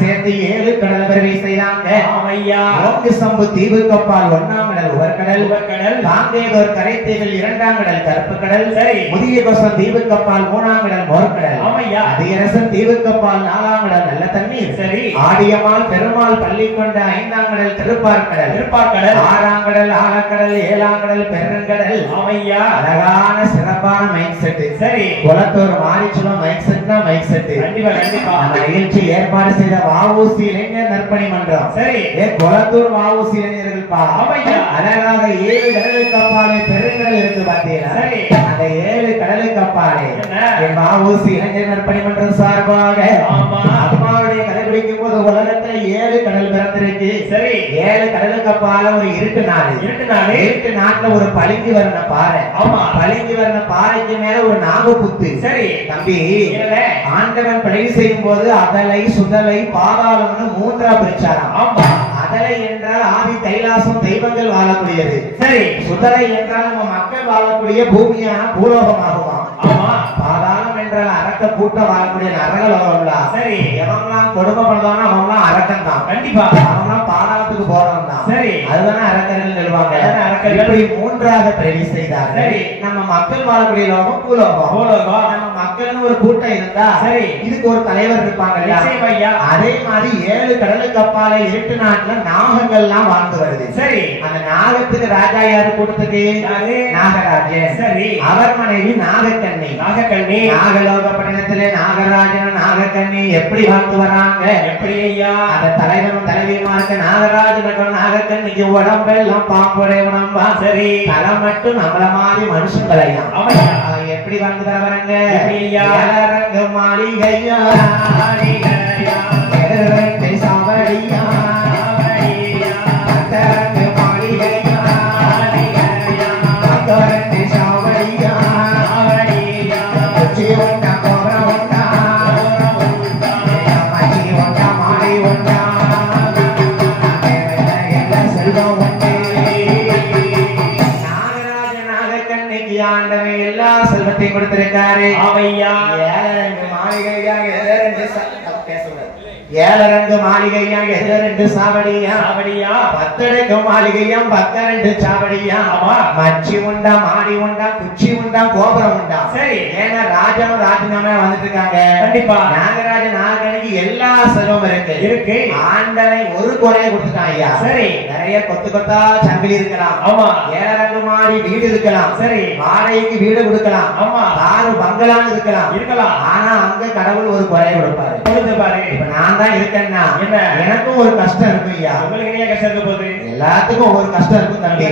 சேர்த்து 7 கடல் பிறவி செய்தாங்க. சம்பு தீவு கப்பால் 1ஆம் கடல் உவர்கடல், தாங்கேதோர் கரை தீவில் 2ஆம் கடல் கருப்பு கடல், முதிய கோசம் தீவு கப்பால் 3ஆம் கடல் மோர்கடல், அதிகரசன் தீவு கப்பால் 4ஆம் கடல் நல்ல தண்ணீர், சரி. ஆடியம்மாள் பெருமாள் பள்ளி கொண்ட 5ஆம் கடல் திருப்பார்கடல், 6ஆம் கடல் ஆழக்கடல், 7ஆம் கடல் பெருங்கடல். அழகான சிறப்பான மைக் செட். சரி. குளத்தூர் மாரிச்சுலம் மைக் செட்னா மைக் செட். கண்டிப்பா கண்டிப்பா. அந்த நிகழ்ச்சி ஏற்பாடு செய்த வாவூசி இளைஞர் நற்பணி மன்றம். சரி. குளத்தூர் வாவூசி இளைஞர்கள் பா அழகாக 7 கடலுக்கு அப்பாலே பெருங்கடல் இருக்கு பார்த்தீங்களா? சரி. அந்த 7 கடலுக்கு அப்பாலே என் வாவூசி இளைஞர் நற்பணி மன்றம் சார்பாக அம்மாவுடைய கடைபிடிக்கும் போது உலகத்துல 7 கடல் வளர்த்திருக்கு. சரி 7 கடலுக்கு அப்பால ஒரு இருட்டு நாடு. இருட்டு நாட்டுல ஒரு பளிங்கு வர்ண பாறை. ஆமா பளிங்கு வர்ண பாறைக்கு மேல ஒரு நாகப்புத்து. சரி தம்பி ஆண்டவன் பிழை செய்யும் போது அதலை சுதலை பாதாளம்னு 3ஆ பிரிச்சாராம். ஆமா அதலை என்றால் ஆதி கைலாசம் தெய்வங்கள் வாழக்கூடியது. சரி சுதலை என்றால் நம்ம மக்கள் வாழக்கூடிய பூமியான பூலோகமாகுமா. ஆமா பாதாளம் என்றால் அரக்க கூட்டம் வாழக்கூடிய நரகலோகம்லாம். சரி எவன்லாம் கொடுமை பண்றானோ அவன்லாம் அரக்கன் தான். கண்டிப்பா அவன்லாம் பாதாளத்துக்கு போறவன் தான். சரி அதுதானே அரக்கர்கள் சொல்லுவாங்க. அரக்கர்கள் இப்படி 3ஆக பிரிவு செய்தார். சரி நம்ம மக்கள் வாழக்கூடிய லோகம் பூலோகம். நம்ம மக்கள்னு ஒரு கூட்டம் இருந்தா சரி இதுக்கு ஒரு தலைவர் இருப்பாங்க. அதே மாதிரி 7 கடலுக்கு அப்பால இருட்டு நாட்டுல நாகங்கள்லாம் வாழ்ந்து வருது. சரி அந்த நாகத்துக்கு ராஜா யாரு கூட்டத்துக்கு? நாகராஜன். சரி அவர் மனைவி நாகக்கண்ணி. நாகலோக பட்டணத்திலே நாகராஜன் நாகக்கண்ணி எப்படி வாழ்ந்து வராங்க? எப்படி ஐயா? அந்த தலைவனும் தலைவியுமா இருக்க நாகராஜனுக்கும் நாகக்கண்ணிக்கு உடம்பெல்லாம் பாம்புடைய உடம்பா. சரி தலை மட்டும் நம்மள மாதிரி மனுஷங்களையா எப்படி வாழ்ந்து வராங்க? மாளிகையா சாவடியா எல்லா செல்வத்தையும் கொடுத்திருக்காரு. அவையா 7 மாளிகையா 7 மாளிகையா 2 சாவடியா 10 மாளிகையா 12 சாவடியா. மச்சி உண்டா மாடி உண்டா குச்சி உண்டா கோபுரம் உண்டா. சரி ஏன்னா ராஜாவும் ராஜினாமா வந்துட்டு இருக்காங்க. கண்டிப்பா நாகராஜ நாகனுக்கு எல்லா செல்வம் இருக்கு. ஆண்டனை ஒரு குறையை கொடுத்துட்டான் ஐயா. சரி நிறைய கொத்து கொத்தா சங்கிலி இருக்கலாம். ஆமா 7 மாடி வீடு இருக்கலாம். சரி வாடகைக்கு வீடு கொடுக்கலாம். ஆமா 6 பங்களான்னு இருக்கலாம். ஆனா அங்க கடவுள் ஒரு குறையை கொடுப்பாரு. இப்ப நான் தான் இருக்கேன்னா எனக்கும் ஒரு கஷ்டம் இருக்கு ஐயா. உங்களுக்கு என்ன கஷ்டம் இருக்க போகுது? எல்லாத்துக்கும் ஒவ்வொரு கஷ்டம் இருக்கும் தம்பி.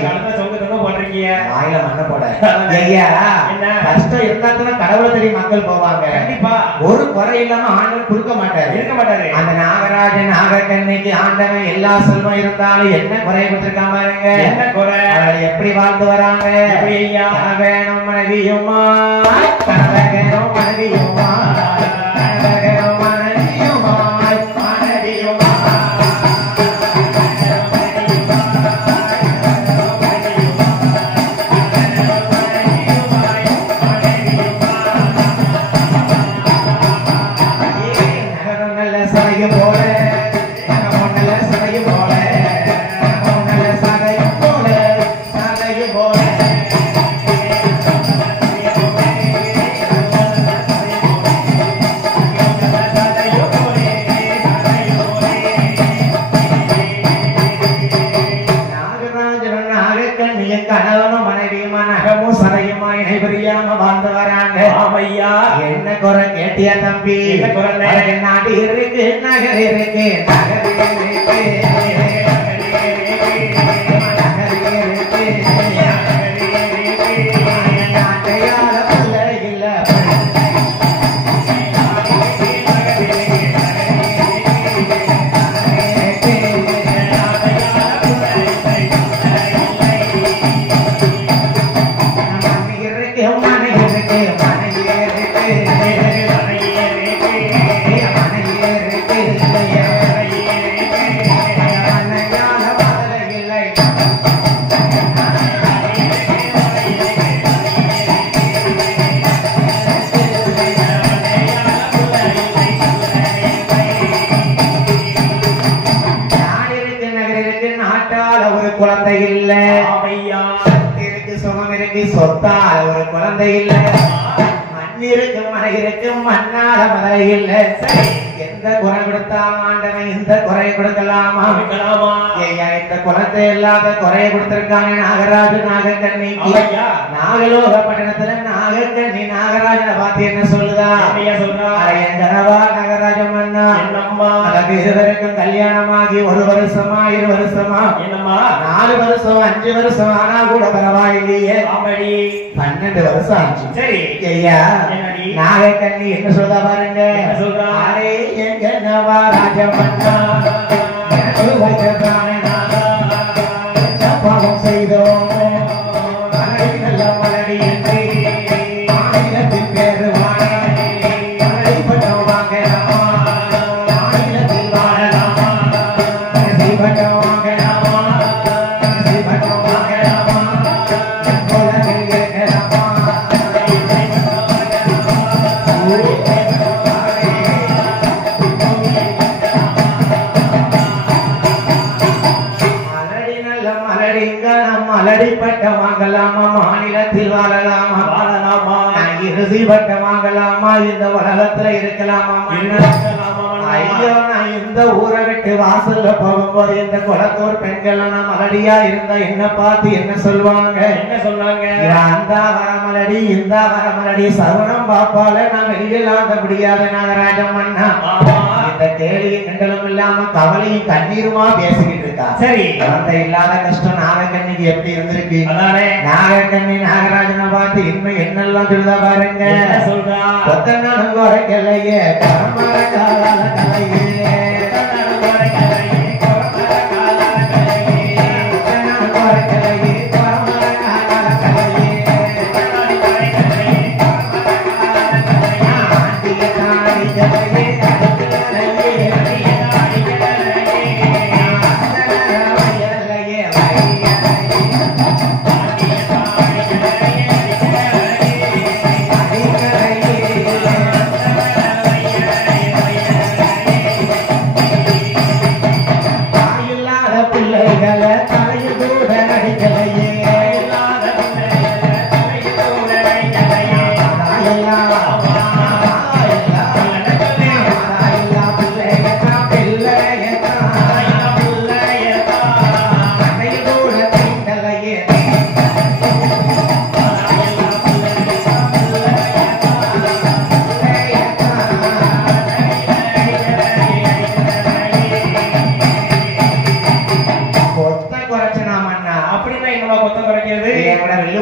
போடுறீங்க வாயில மண்ண போட ஐயா. கஷ்டம் இருந்தா கடவுளை தேடி மக்கள் போவாங்க. கண்டிப்பா ஒரு குறை இல்லாம ஆண்டவன் கொடுக்க மாட்டாரு. அந்த நாகராஜன் நாகக்கண்ணிக்கு ஆண்டவன் எல்லா செல்வம் இருந்தாலும் என்ன குறைய கொடுத்திருக்காம பாருங்க. என்ன குறை? எப்படி வாழ்ந்து வராங்க? வேணும் மனைவியுமா கனவேணும் மனைவியுமா என்ன குறை கேட்டியா தம்பி? நாடு இருக்கு நகர் இருக்கு குழந்தை இல்ல. சுகம் இருக்கு சொத்தால் ஒரு குழந்தை இல்ல. மண் இருக்கு மனை இருக்கு மண்ணால மதுரை இல்ல. எந்த குறை கொடுத்தாலும் ஆண்டவன் இந்த குறை கொடுக்கலாமா? ஐயா இந்த குழந்தை இல்லாத குறையை கொடுத்திருக்காங்க நாகராஜு நாகக்கண்ணி. நாகலோக பட்டணத்துல நாகக்கண்ணி நாகராஜனை பார்த்து என்ன சொல்லுதா? எங்கனவா நாகராஜன் மன்னா எனக்கு இருவருக்கும் கல்யாணமாகி 1 வருஷமா 2 வருஷமா 4 வருஷம் 5 வருஷம் ஆனா கூட பரவாயில்லையே. 12 வருஷம் ஆச்சு. சரி ஐயா நாகக்கண்ணி என்ன சொல்றா பாருங்க. எங்கனவா ராஜமன்னா மலடி பட்டம் வாங்கலாமா மாநிலத்தில் வாழலாமா இறுதி பட்டம் வாங்கலாமா இந்த உலகத்துல இருக்கலாமா ஐயோ நான் இந்த ஊரை விட்டு வாசல்ல போகும்போது இந்த குளத்தூர் பெண்கள் நான் மலடியா இருந்தா என்ன பார்த்து என்ன சொல்லுவாங்க அந்த வரமலடி இந்த வரமலடி சவணம் பாப்பால நான் வெளியிலாத முடியாத நாகராஜம் மன்னா இந்த கேள்வி கிண்டலும் இல்லாம கவலையும் கண்ணீருமா பேசிக்கிட்டு இருக்கா. சரி அந்த இல்லாத கஷ்டம் நாகக்கண்ணிக்கு எப்படி இருந்திருக்கு. நாகக்கண்ணி நாகராஜனை பார்த்து இன்னும் என்னெல்லாம் சொல்லுதா பாருங்க. சொல்றா கொத்தனாலும் குறைக்கலையே பரம்பர காலால கலையே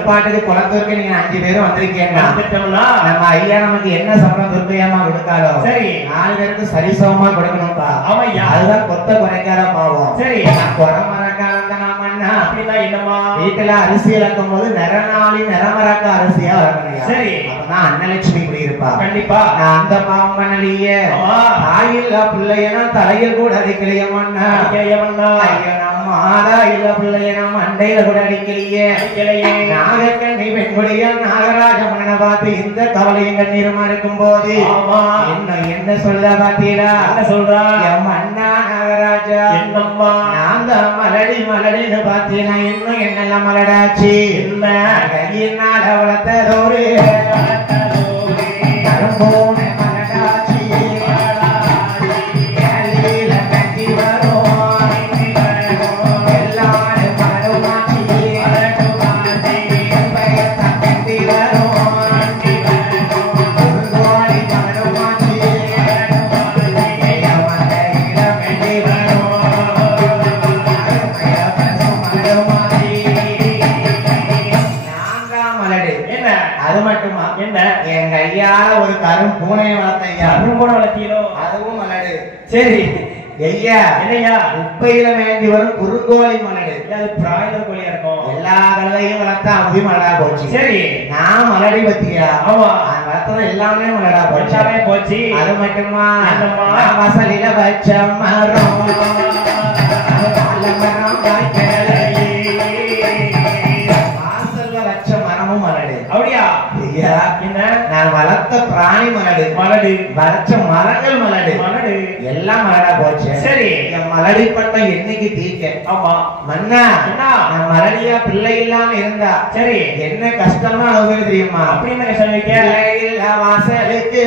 பாட்டுக்கு குளத்தூருக்கு நீங்க 5 பேரும் வந்திருக்கீங்க. நம்ம ஐயா நமக்கு என்ன சம்பளம் துர்க்கையமா கொடுத்தாலும் சரி 4 பேருக்கு சரிசமமா கொடுக்கணும்ப்பா. அதுதான் கொத்த குறைக்கார பாவம். சரி வீட்டுல அரிசி இழக்கும் போது நிறநாளி நிறமரக்க அரிசியா வரணும். சரி அப்பதான் அன்னலட்சுமி குடியிருப்பா. கண்டிப்பா நான் அந்த பாவம் பண்ணலையே. தாயில்லா பிள்ளையனா தலையில் கூட அடிக்கலையம்மா. ஐயோ நம்ம ஆதா இல்ல பிள்ளைய நம்ம அண்டையில கூட அடிக்கலையே. நாகக்கண்ணி பெண்குடியா நாகராஜ மன்னனை பார்த்து இந்த கவலையும் கண்ணீருமா இருக்கும் போது என்ன சொல்ல பாத்தீரா சொல்றா அண்ணா நாகராஜா என்னம்மா நான் தான் மலடி மலடின்னு பாத்தீங்கன்னா இன்னும் என்னெல்லாம் மலடாச்சு என்ன கையினால் வளர்த்ததோடு கரும்போன மலடாச்சு கட்டி வரும் ஒரு கரும் பூனையை வளர்த்தையா பூனை வளர்த்தீங்களோ அதுவும் மலடு. சரி ஐயா இல்லையா உப்பையில வேண்டி வரும் குறுங்கோழி மலடு அது பிராய்லர் கோழியா இருக்கும். எல்லா கலவையும் வளர்த்தா அவதி மலடா போச்சு. சரி நான் மலடி பத்தியா ஆமா வளர்த்தது எல்லாமே மலடா போச்சு. அது மட்டுமா வாசலில வச்ச மரம் வாசல்ல வச்ச மரமும் மலடு. அப்படியா நான் வளர்த்த பிராணி மலடு மலடு வளர்ச்ச மரங்கள் மலடு மலடு எல்லாம் மலடா போச்சு. சரி என் மலடி பட்டம் என்னைக்கு தீர்க்க. ஆமா மன்னா நான் மலடியா பிள்ளை இல்லாம இருந்தா சரி என்ன கஷ்டமா அனுபவம் தெரியுமா அப்படின்னு சொல்லிக்க வாசலுக்கு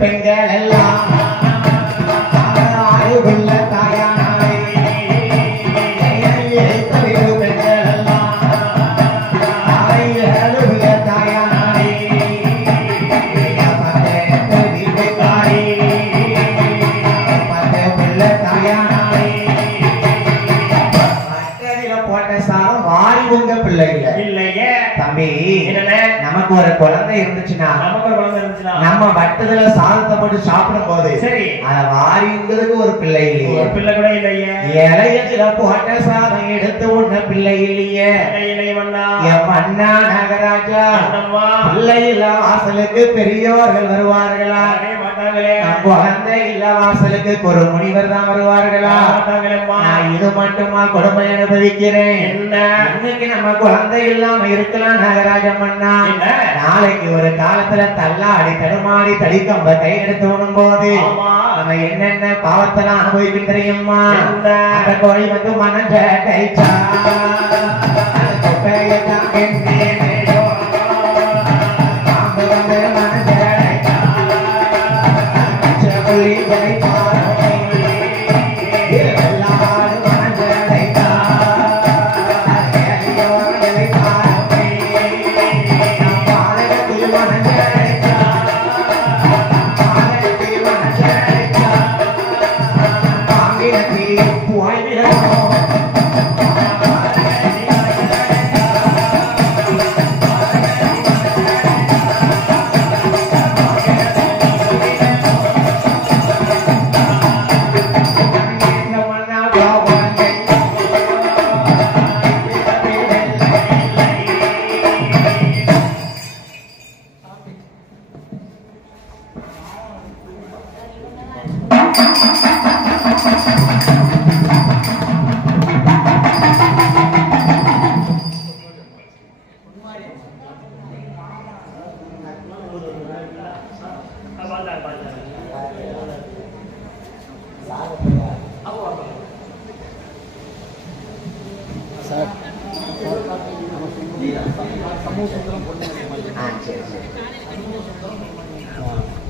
பெண்கள் எல்லாம் ஆயுள்ள தாயானாலே பெண்கள் எல்லாம் ஆயுள்ள தாயானாலே வீட்டுக்காரி உள்ள தாயானாலே போட்ட சாதம் வாரி உங்க பிள்ளைகள இல்லையே தம்பி நமக்கு ஒரு குழந்தை இருந்துச்சுன்னா நம்ம வட்டத்துல சாதத்தை போட்டு சாப்பிடும் போது சரி அத வாரிங்கிறதுக்கு ஒரு பிள்ளை இல்லையே ஒரு பிள்ளை கூட இல்லையே இலையத்துல போட்ட சாதம் எடுத்து உண்ண பிள்ளை இல்லையே என் மன்னா நாகராஜா பிள்ளை இல்ல வாசலுக்கு பெரியோர்கள் வருவார்களா குழந்தை இல்ல வாசலுக்கு ஒரு முனிவர் தான் வருவார்களா இது மட்டுமா கொடுமை அனுபவிக்கிறேன் இன்னைக்கு நம்ம குழந்தை இல்லாம இருக்கலாம் நாகராஜம் அண்ணா நாளைக்கு ஒரு காலத்துல தள்ளாடி தடுமாடி தடிக்கம்ப கை எடுத்து விடும் போது நம்ம என்னென்ன பாவத்தெல்லாம் அனுபவிக்கும் தெரியுமா அந்த கோழி வந்து மனஞ்ச கைச்சா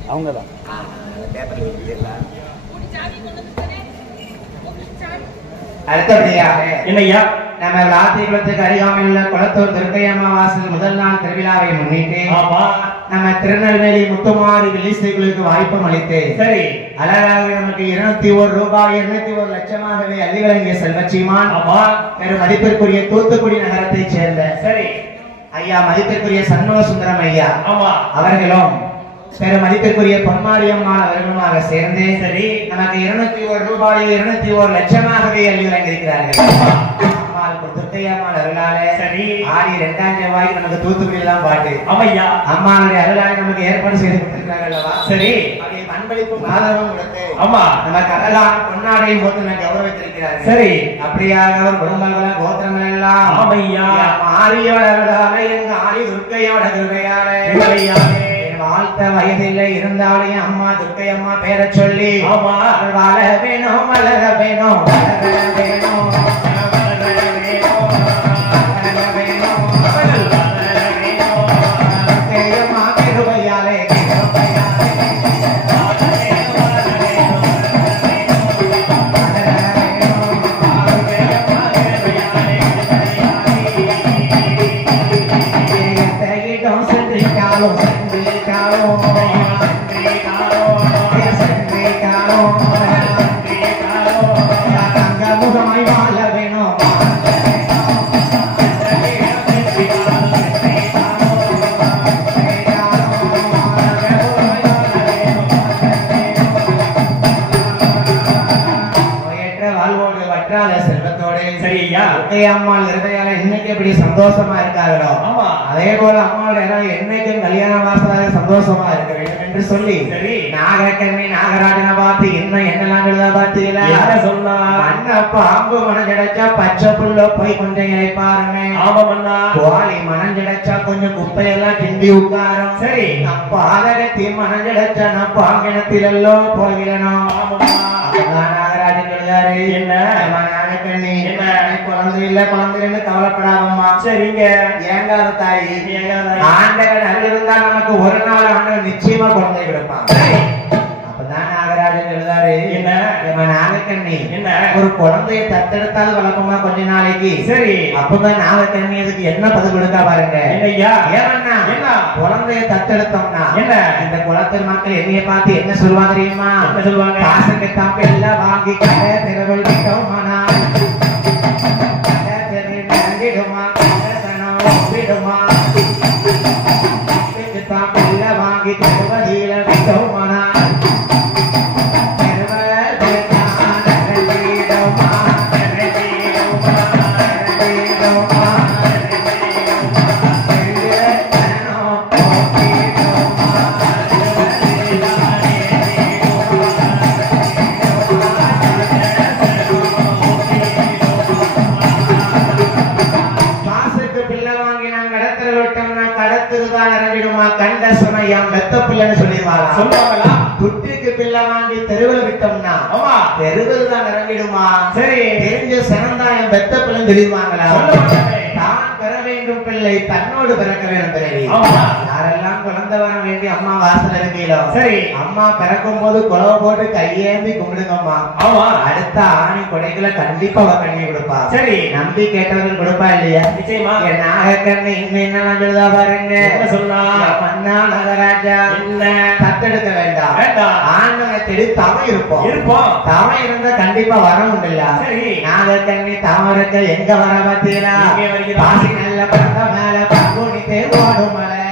அவங்கதான் அடுத்தபடியாக இல்லையா நம்ம ராத்திரிகுளத்துக்கு அருகாமையில் உள்ள குளத்தூர் துர்க்கையம்மா வாசல் முதல் நாள் திருவிழாவை முன்னிட்டு நம்ம திருநெல்வேலி முத்துமாரி வில்லிசைகளுக்கு வாய்ப்பும் அளித்து சரி அழகாக நமக்கு 201 ரூபாய் 201 லட்சமாகவே அள்ளி வழங்கிய செல்வச்சிமான் பெரும் மதிப்பிற்குரிய தூத்துக்குடி நகரத்தை சேர்ந்த சரி ஐயா மதிப்பிற்குரிய சண்முக சுந்தரம் ஐயா அவர்களும் பெரும் மதிப்பிற்குரிய பொன்மாரியம்மாள் அவர்களுமாக சேர்ந்து சரி நமக்கு 201 ரூபாய் 201 லட்சமாகவே அள்ளி வழங்கியிருக்கிறார்கள். துர்க்கையம்மாள் அருளாலே சரி ஆடி 2ஆம் செவ்வாய்க்கு நமக்கு தூத்துக்குடியில தான் பாட்டு அம்மையா அம்மாவுடைய அருளாலே நமக்கு ஏற்பாடு செய்து கொடுத்திருக்காங்க சரி அன்பளிப்பு ஆதரவும் கொடுத்து ஆமா நமக்கு அழகான பொன்னாடையும் போட்டு நமக்கு கௌரவித்திருக்கிறார்கள் சரி அப்படியாக அவர் குடும்பங்கள் கோத்திரங்கள் எல்லாம் அம்மையா ஆரியோட அருளாலே எங்க ஆடி துர்க்கையோட கிருபையாலே வாழ்த்த வயதில்லை இருந்தாலும் அம்மா துர்க்கை அம்மா பேரை சொல்லி வாழ வேணும் வளர வேணும் வளர வேணும் அம்மாள் இருக்கையால இன்னைக்கு எப்படி சந்தோஷமா இருக்காங்களோ அதே போல அம்மாவோட என்னைக்கும் கல்யாண வாசலாக சந்தோஷமா இருக்க வேண்டும் என்று சொல்லி நாகக்கண்ணி நாகராஜனை பார்த்து இன்னும் என்னெல்லாம் பார்த்தீங்களா சொன்னா அண்ணன் பாம்பு மனஞ்சடைச்சா பச்சை புல்ல போய் கொஞ்சம் இழைப்பாருங்க கோழி மனஞ்சடைச்சா கொஞ்சம் குப்பையெல்லாம் கிண்டி உட்காரும் சரி பாதகத்தி மனஞ்சடைச்சா நான் பாங்கினத்திலோ போகிறனும் நாகராஜன் சொல்றாரு என்ன நாகக்கண்ணி குழந்தை இல்ல குழந்தைன்னு கவலைப்படாதம்மா. சரிங்க. ஏங்காத தாயி, ஆண்டவன் அருள் இருந்தா நமக்கு ஒரு நாள் ஆண்டவன் நிச்சயமா குழந்தை கொடுப்பான். அப்பதான் நாகராஜன் எழுதாரு, என்ன நாகக்கண்ணி என்ன ஒரு குழந்தைய தத்தெடுத்தால் வளர்க்குமா கொஞ்ச நாளைக்கு. சரி. அப்பதான் நாகக்கண்ணி அதுக்கு என்ன பதில் கொடுக்க பாருங்க. என்னய்யா? ஏன்னா என்ன குழந்தைய தத்தெடுத்தோம்னா என்ன இந்த குளத்து மக்கள் என்னைய பார்த்து என்ன சொல்லுவாங்க தெரியுமா? என்ன சொல்லுவாங்க? காசுக்கு தப்பில்ல வாங்கி கடை தெருவில் விட்டோமானா விடுமா விடுமா தப்பில்ல வாங்கி தெருவதியில விட்டோமானா கண்ட சமயம் மெத்த பிள்ளைன்னு சொல்லிடுவாங்களா? துட்டுக்கு பிள்ளை வாங்கி தெருவில் விட்டோம்னா தெருவில் தான் இறங்கிடுமா? சரி. தெரிஞ்ச சனந்தாயம் பெத்த பிள்ளைன்னு சொல்லிடுவாங்களா? தான் பெற வேண்டும் பிள்ளை தன்னோடு பிறக்க வேண்டும் பிறவி. யாரெல்லாம் குழந்தை வர வேண்டி அம்மா வாசல் இருக்கீங்களோ, சரி, அம்மா பிறக்கும் போது குழவை போட்டு கையேந்தி கும்பிடுங்கம்மா. அடுத்த ஆணி கொடைகளை கண்டிப்பா அவ கண்ணி கொடுப்பா. சரி. நம்பி கேட்டவர்கள் கொடுப்பா இல்லையா? நிச்சயமா. நாகக்கண்ணி இன்னும் என்னெல்லாம் சொல்லுதா பாருங்க. என்ன சொல்லா? மன்னா நாகராஜா என்ன தத்தெடுக்க வேண்டாம், ஆண்டவனை தேடி தவம் இருப்போம். தவம் இருந்தா கண்டிப்பா வர முடியல. சரி. நாகக்கண்ணி தவம் இருக்க எங்க வர பார்த்தீங்களா? பாசி நல்ல பந்த மேல பங்குனி தேவோடும் மலை,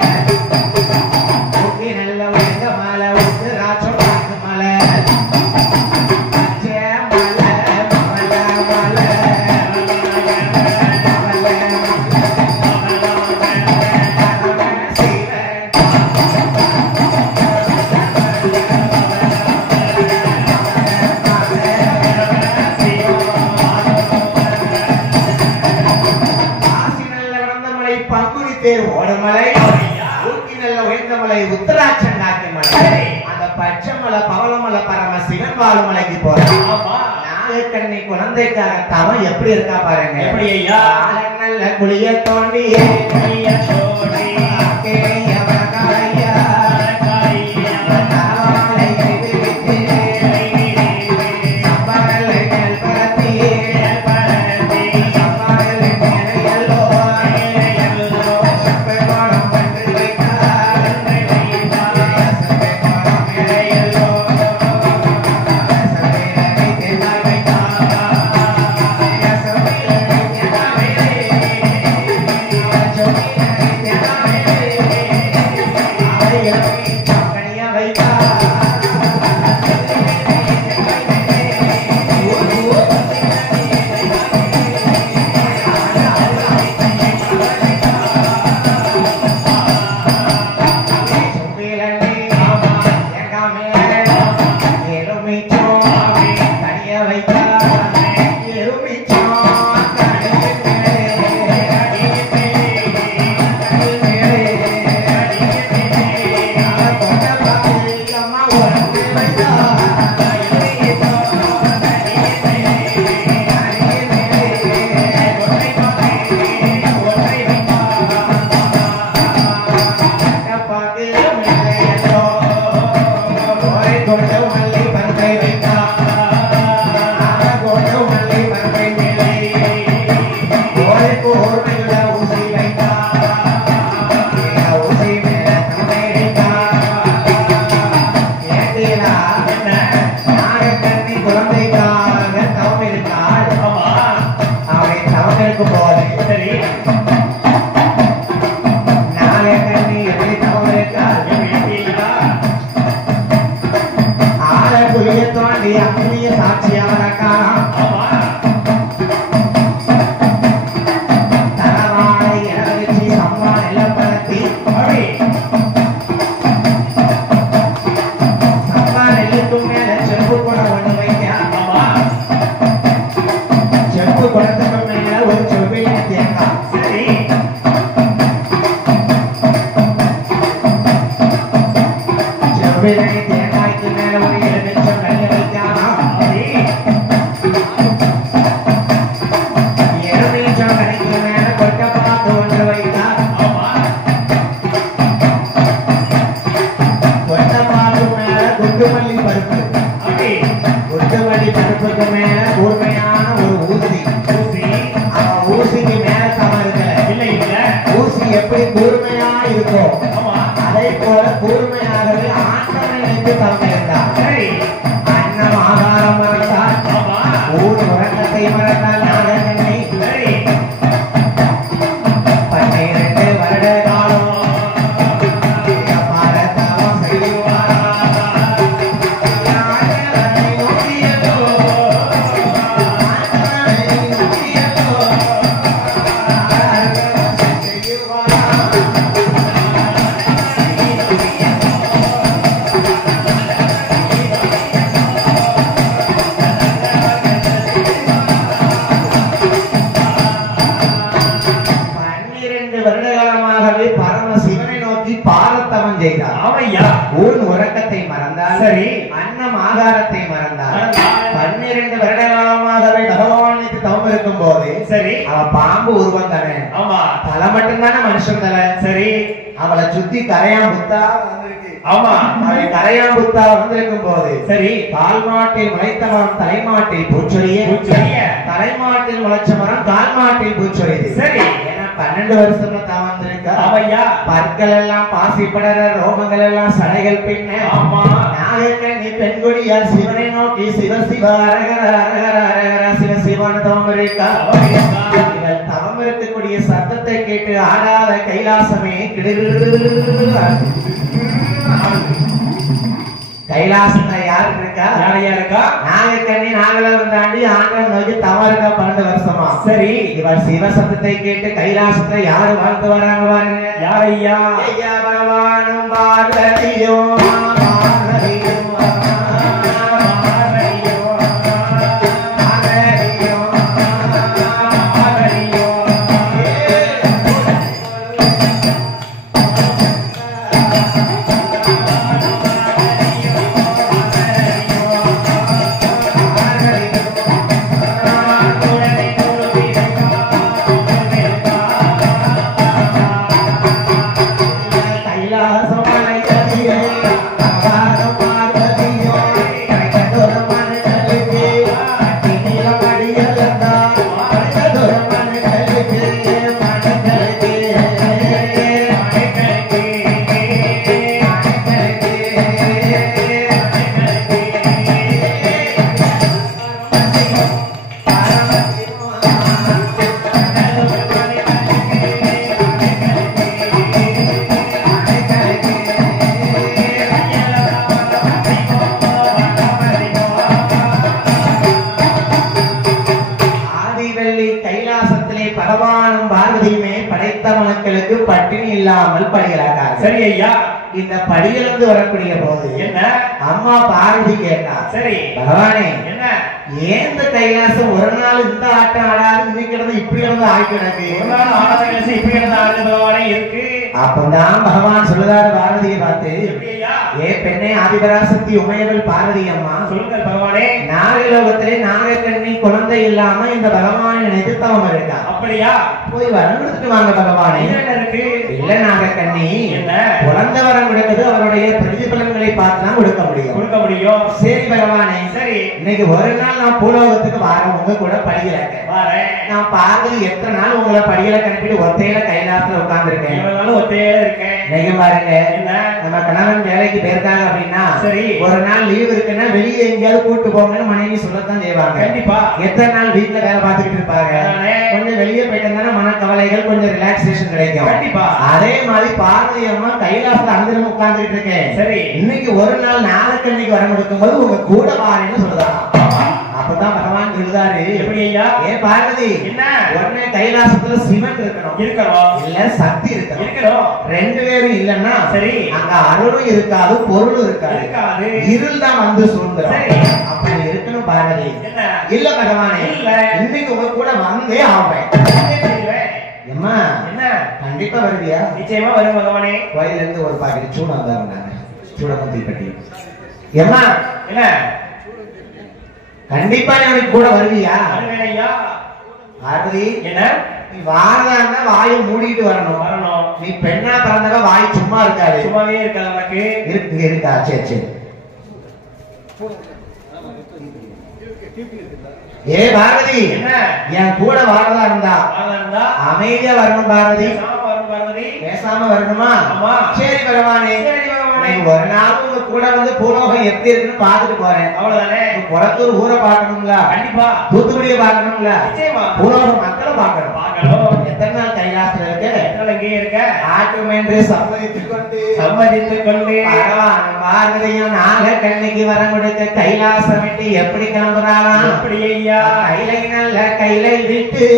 நல்ல உயர்ந்த மலை, உத்து ராட்சம் பார்த்து மலை, உத்தராட்சங்காட்சி மலை, அந்த பச்சை மலை பவளமலை பரம சிவன் வாழும் மலைக்கு போறோம். நாகக்கண்ணி குழந்தைக்காக தவம் எப்படி இருக்கா பாருங்க. எப்படி ஐயா? நல்ல குளிய தோண்டி எருமை குண்டுமல்லி பருப்பு. குண்டுமல்லி பருப்புக்கு மேல கூர்மையான ஒரு ஊசி. ஊசிக்கு மேல தவறு இல்லை. ஊசி எப்படி கூர்மையா இருக்கும் அதே போல கூர்மையாகவே ஆண்டவனை நினைத்து தவம் இருந்தார். அன்னம் ஆகாரம் மறந்தார், ஊர் உறக்கத்தை மறந்தார். நாகக்கண்ணை 12 வருட காலம் தவம் செய்வார். ஊன் உறக்கத்தை மறந்தார், சரி அன்னம் ஆகாரத்தை மறந்தார். 12 வருட காலமாகவே பகவானுக்கு தவம் இருக்கும் போது சரி அவ பாம்பு உருவம் தானே, தலை மட்டும்தானே மனுஷன் தலை. சரி அவளை சுத்தி கரையாம்புத்தா கரையாம்புத்தா வந்திருக்கும் போது சரி கால் மாட்டில் முளைத்த மரம் தலைமாட்டில் பூச்சொலிய, தலைமாட்டில் முளைச்ச மரம் கால் மாட்டில் பூச்சொலியது. சரி 12 வருஷமா தான் வந்திருக்கா. பற்கள் எல்லாம் பாசிப்படற, ரோமங்கள் எல்லாம் சடைகள் பின்ன. நாகக்கண்ணி பெண்குடியார் சிவனை நோக்கி சிவ சிவ அரகர அரகர அரகர சிவ சிவன் தவம் இருக்கா. இவள் தவம் இருக்கக்கூடிய சத்தத்தை கேட்டு ஆடாத கைலாசமே கைலாசத்துல யாரு இருக்கா? இருக்கா நாகக்கண்ணி நாகலம் தாண்டி ஆண்டவன் நோக்கி தவம் இருக்கா 12 வருஷமா. சரி இவள் சிவ சத்தத்தை கேட்டு கைலாசத்துல யாரு வாழ்ந்து வராங்க பாருங்க. யாரையா? ஐயா பகவானும் பார்வதியோ பார்வதியோ பட்டினி இல்லாமல் படிகளாக்கார். சரி ஐயா இந்த படியிலிருந்து வரக்கூடிய போது என்ன அம்மா பார்வதி கேட்டா. சரி பகவானே என்ன ஏன் இந்த கைலாசம் ஒரு நாள் இந்த ஆட்டம் ஆடாது இன்னைக்கு இப்படி இருந்து ஆகிக்கிடக்கு. ஒரு நாள் ஆடாத கைலாசம் இப்படி இருந்து ஆடுது பகவானே இருக்கு. அப்பதான் பகவான் சொல்லுதாரு பார்வதியை பார்த்து, ஏ பெண்ணே ஆதிபராசக்தி உமையவள் பார்வதி அம்மா சொல்லுங்கள் பகவானே, நாகலோகத்திலே நாகக்கண்ணி குழந்தை இல்லாம இந்த பகவானை நினைத்து தவம் இருக்கா. அப்படியா? போய் வரம் கொடுத்துட்டு வாங்க பகவானே. இருக்கு இல்ல நாகக்கண்ணி குழந்தை வரம் கொடுக்குது, அவருடைய பிரதிபலன்களை பார்த்து தான் கொடுக்க முடியும். சரி பகவானே, சரி இன்னைக்கு ஒரு நாள் நான் பூலோகத்துக்கு வரேன், உங்க கூட படியிலக்க வரேன். நான் பார்வதி எத்தனை நாள் உங்களை படியில கணிப்பிட்டு ஒத்தையில கைலாசத்துல உட்கார்ந்து இருக்கேன். ஒத்தையில இருக்கேன். நீங்க பாருங்க நம்ம கணவன் வேலைக்கு போயிருக்காங்க அப்படின்னா சரி ஒரு நாள் லீவ் இருக்குன்னா வெளியே எங்கேயாவது கூட்டு போங்கன்னு மனைவி சொல்லத்தான் செய்வாங்க. கண்டிப்பா எத்தனை நாள் வீட்டுல வேலை பார்த்துக்கிட்டு இருப்பாங்க. கொஞ்சம் வெளியே போயிட்டு மனக்கவலைகள் கொஞ்சம் ரிலாக்ஸேஷன் கிடைக்கும். கண்டிப்பா அதே மாதிரி பார்வதி அம்மா கைலாசத்துல அந்திரம் உட்கார்ந்துட்டு இருக்கேன். சரி இன்னைக்கு ஒரு நாள் நாகக்கண்ணிக்கு வரம் கொடுக்கும் போது உங்க கூட வாரேன்னு சொல்லுதான். அப்பதான் பகவான் சொல்லுதாரு, எப்படி ஐயா? ஏ பார்வதி என்ன உடனே கைலாசத்துல சிவன் இருக்கணும் இல்ல சக்தி இருக்கணும். ரெண்டு பேரும் இல்லன்னா சரி அங்க அருளும் இருக்காது பொருளும் இருக்காது, இருள் தான் வந்து சூழ்ந்துரும். அப்படி இருக்கணும் பார்வதி. இல்ல பகவானே இன்னைக்கு உங்க கூட வந்தே ஆவேன். அம்மா என்ன கண்டிப்பா வருவியா? நிச்சயமா வரும் பகவானே. கோயில இருந்து ஒரு பாக்கெட் சூட வந்தாங்க, சூடமந்தி பட்டி. அம்மா என்ன கண்டிப்பா நீ கூட வருவியா? பார்வதி என்ன நீ வாங்க வாயை மூடிட்டு வரணும். நீ பெண்ணா பிறந்தவ வாய் சும்மா இருக்காது. சும்மாவே இருக்காது. உனக்கு இருக்கா? சரி சரி ஏ பார்வதி, என்ன என் கூட வாழதா இருந்தா அமைதியா வரணும் பார்வதி, பேசாம வரணுமா? சரி பகவானே, ஒரு நாள் உங்க கூட வந்து பூலோகம் எப்படி இருக்குன்னு பாத்துட்டு போறேன். அவ்வளவுதானே. குளத்தூர் ஊரை பாக்கணும்ல, கண்டிப்பா தூத்துக்குடியை பாக்கணும்ல, பூலோகம் மக்களை பாக்கணும். எத்தனை நாள் கைலாசத்துல இருக்க ஆட்டும் என்று சம்மதித்துக் கொண்டு பகவான் பார்வதியும் நாக கண்ணிக்கு வர கொடுக்க கைலாசம் விட்டு எப்படி கிளம்புறாராம்? எப்படி ஐயா? கைலை நல்ல கைலை விட்டு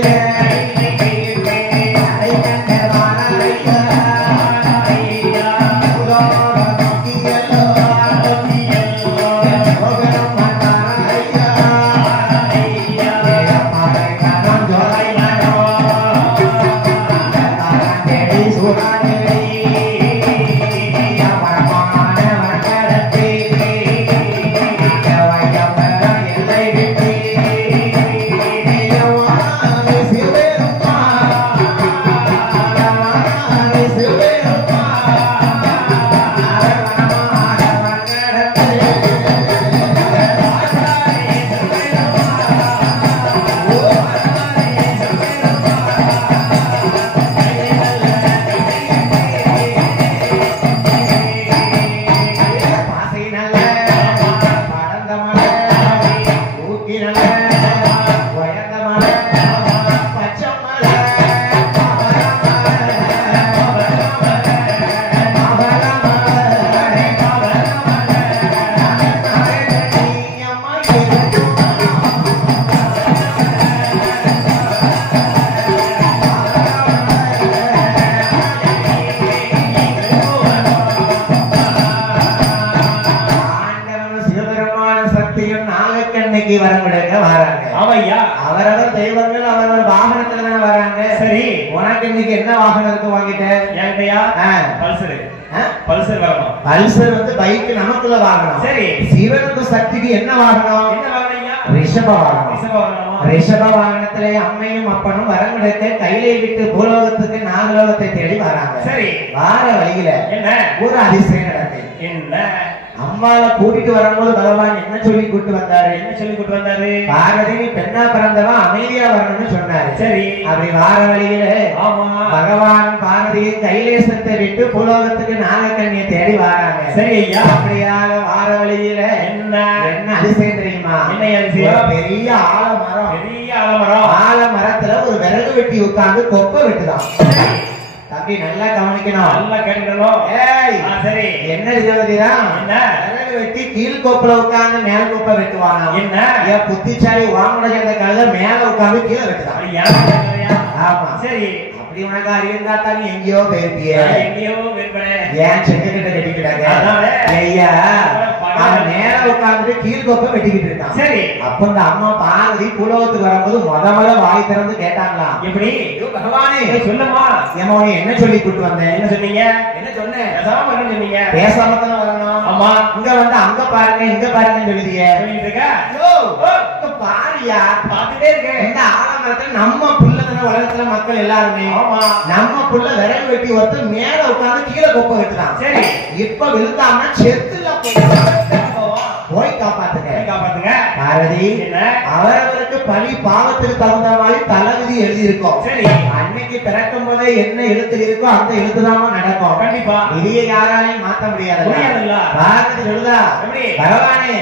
அவரவர் தெய்வங்கள் அவரவர் வாகனத்துல தானே வராங்க. சரி, உனக்கு இன்னைக்கு என்ன வாகனம் இருக்கு வாங்கிட்ட? பல்சர் வரணும். பல்சர் வந்து பைக் நமக்குள்ள வாகனம். சரி, சிவனுக்கு சக்திக்கு என்ன வாகனம்? என்ன வாகனம்? ரிஷப வாகனம். ரிஷப வாகனத்திலே அம்மையும் அப்பனும் வரம் கிடைக்க கையிலே விட்டு பூலோகத்துக்கு நாகலோகத்தை தேடி வராங்க. சரி, வார வழியில என்ன ஒரு அதிசயம் நடக்கு. என்ன? அம்மாவை கூட்டிட்டு வரும்போது பகவான் என்ன சொல்லி கூட்டு வந்தாரு? என்ன சொல்லி கூட்டு வந்தாரு? பார்வதி பெண்ணா பிறந்தவன் அமைதியா வரணும்னு சொன்னாரு. சரி, அப்படி வார வழியில பகவான் பார்வதியை கைலேசத்தை விட்டு பூலோகத்துக்கு நாகக்கண்ணியை தேடி வராங்க. சரி ஐயா, அப்படியாக வார வழியில என்ன என்ன அதிசயம் தெரியுமா? என்ன அதிசயம்? பெரிய ஆலமரம். பெரிய ஆலமரம். ஆலமரத்துல ஒரு விறகு வெட்டி உட்கார்ந்து கொப்பை வெட்டுதான். தம்பி நல்லா கவனிக்கணும், நல்லா கேட்கணும். ஏய் சரி, என்ன ஜோதிதான்? என்ன விறகு வெட்டி கீழ்கோப்புல உட்கார்ந்து மேல கோப்பை வெட்டுவானா? என்ன ஏன் புத்திச்சாலி வாங்கட சேர்ந்த கால மேல உட்கார்ந்து கீழே வெட்டுதான். ஆமா, சரி, அப்படி உனக்கு அறிவிந்தா தான் நீ எங்கேயோ போயிருப்பிய. எங்கேயோ ஏன் செங்க கிட்ட கட்டிக்கிட்டாங்க ஐயா? அவன் நேர உட்கார்ந்து கீழ்கோப்பை வெட்டிக்கிட்டு இருக்கான். சரி, அப்ப இந்த அம்மா பார்வதி பூலோகத்துக்கு வரும்போது முத வாய் திறந்து கேட்டாங்களா? எப்படி? பகவானே சொல்லுமா, ஏமா நீ என்ன சொல்லி கூட்டு வந்தேன்? என்ன சொன்னீங்க? என்ன சொன்னேன்? சொன்னீங்க பேசாம தான் வரணும். ஆமா, இங்க வந்து அங்க பாருங்க இங்க பாருங்கன்னு சொல்லிட்டீங்க. சொல்லிட்டு இருக்க பாரியா பாத்துட்டே இருக்கேன். இந்த ஆலமரத்துல நம்ம புள்ளதான உலகத்துல மக்கள் எல்லாருமே. ஆமா, நம்ம புள்ள விறகு வெட்டி வந்து மேல உட்கார்ந்து கீழே கொப்பை வெட்டுதான். சரி, இப்ப விழுந்தாம செத்துல போய் காப்பாத்துங்க, காப்பாத்துங்க. பார்வதி அவரவருக்கு பழி பாவத்துக்கு தகுந்த மாதிரி தலைவிதி எழுதி இருக்கும். சரி, அன்னைக்கு பிறக்கும் போதே என்ன எழுத்து இருக்கோ அந்த எழுத்துதாம நடக்கும். கண்டிப்பா இதையே யாராலையும் மாத்த முடியாது. பார்வதி எழுதா பகவானே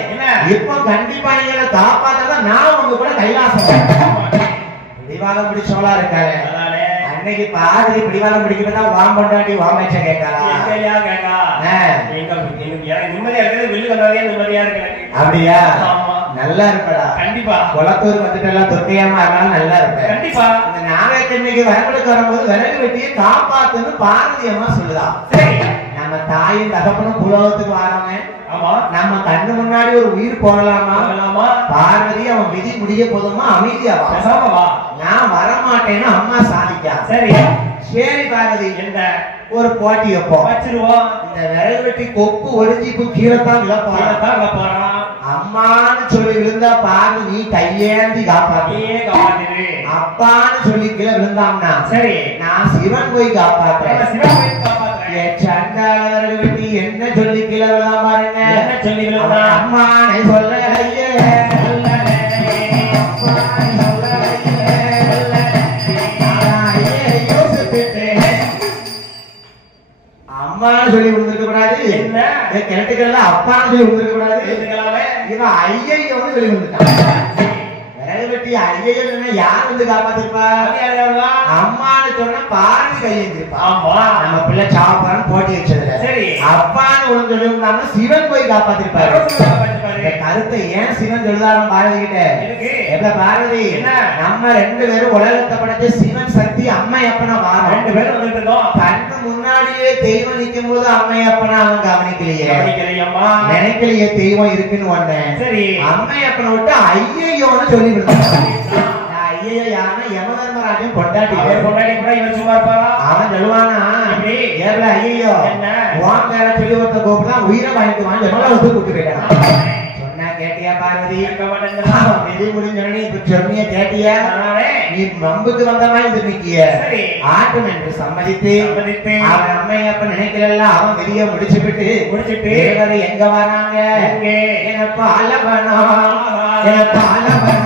இப்ப கண்டிப்பா நீங்க காப்பாத்தான் நான் உங்க கூட கைலாசம் பிடிவாதம் பிடிச்சவளா இருக்காரு. அன்னைக்கு பார்வதி பிடிவாதம் பிடிக்கிறதா வாம் கொண்டாடி வாமேச்ச கேட்காரா? கேட்கா நிம்மதியா இருக்கிறது வெளியே வந்தாலே நிம்மதியா இருக்கு. அப்படியா? நல்லா இருப்படா. கண்டிப்பா குளத்தூர் வந்துட்டு எல்லாம் தொட்டையாம இருந்தாலும் நல்லா இருப்பேன். கண்டிப்பா இந்த நாகக்கண்ணிக்கு வரங்களுக்கு வரும்போது விறகு வெட்டியை காப்பாத்துன்னு பார்வதி அம்மா சொல்லுதான். சரி, நம்ம தாயும் தகப்பனும் புலோகத்துக்கு வராம நம்ம கண்ணு முன்னாடி ஒரு உயிர் போடலாமா? பார்வதி அவன் விதி முடிய போதுமா அமைதியாவா? நான் வரமாட்டேன்னு அம்மா சாதிக்கா. சரி சரி பார்வதி என்ன ஒரு போட்டி வைப்போம், வச்சிருவோம். இந்த விறகு வெட்டி கொப்பு ஒளிஞ்சி இப்ப கீழத்தான் விழப்போறான். அம்மான்னு சொல்லி விழுந்தா பாரு நீ கையேந்தி காப்பாத்தியே காப்பாத்திரு. அப்பான்னு சொல்லி கீழே விழுந்தாம்னா சரி நான் சிவன் போய் காப்பாத்துறேன். சிவன் போய் காப்பாத்துறேன். சண்டாளர்கள் விட்டு என்ன சொல்லி கிளவலாம் பாருங்க. என்ன சொல்லி கிளவலாம்? அம்மானை சொல்ல ஐயே அம்மான்னு சொல்லி விழுந்திருக்க கூடாது. என்ன கிணத்துக்கள் அப்பான்னு சொல்லி விழுந்திருக்க கூடாது. இவன் ஐயையோன்னு சொல்லி விழுந்துட்டான். வெட்டி ஐயோ யார் வந்து காப்பாத்திருப்பா? அம்மான்னு சொன்னா பாரு கையிருப்பா. நம்ம பிள்ளை சாப்பான்னு போட்டி வச்சதுல சரி அப்பான்னு ஒண்ணு சொல்லிருந்தாங்க சிவன் போய் காப்பாத்திருப்பாரு. கருத்தை ஏன் சிவன் சொல்லுதாரம் பாரதி கிட்ட எப்ப பாரதி நம்ம 2 பேரும் உலகத்தை படைச்ச சிவன் சக்தி அம்மை அப்பனா வாரம் 2 பேரும் வந்துட்டு இருக்கோம். கண்ணு முன்னாடியே தெய்வம் நிக்கும் போது அம்மை அப்பனா அவன் கவனிக்கலையே நினைக்கலையே தெய்வம் இருக்குன்னு வந்தேன். சரி அம்மை அப்பனை விட்டு ஐயோன்னு சொல்லி விடுறான். ஐயோ யாருன்னா யமதர்மராஜன் பொண்டாட்டி பொண்டாட்டி கூட இவன் சும்மா இருப்பாரா? அவன் சொல்லுவானா ஏர்ல ஐயோ உன் பேர சொல்லி ஒருத்த கோப்புதான் உயிரை வாங்கிட்டு வாங்க ஒத்து கூட்டு போயிட்டான். சொன்னா கேட்டியா பார்வதி? விதி முடிஞ்சோடனே இப்ப சொன்னிய கேட்டியா? நீ நம்புக்கு வந்த மாதிரி நிக்கிய ஆட்டம் என்று சம்மதித்து அவன் அம்மையப்ப நினைக்கல அவன் வெளிய முடிச்சுட்டு தேவதை எங்க வராங்க? எனக்கு அலவனம் எனக்கு அலவனம்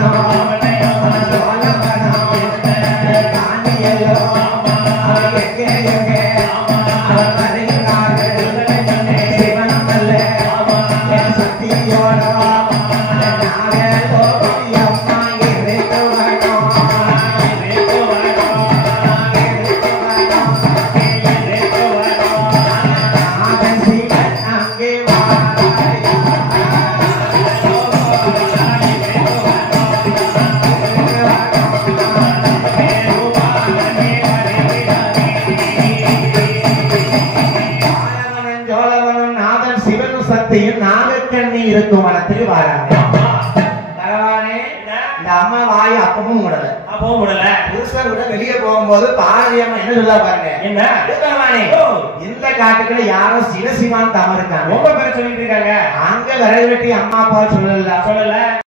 நாகக்கண்ணி இருக்கும் மனத்துக்கு வராங்க. பகவானே இந்த அம்மா வாய் அப்பவும் விடல அப்பவும் விடல. புருஷர் விட வெளியே போகும்போது பாரதி அம்மா என்ன சொல்ல பாருங்க. என்ன பகவானே இந்த காட்டுக்குள்ள யாரும் சிவசிவான் தம இருக்காங்க ரொம்ப பேர் சொல்லிட்டு இருக்காங்க. அங்க விறகு வெட்டி அம்மா அப்பா சொல்லல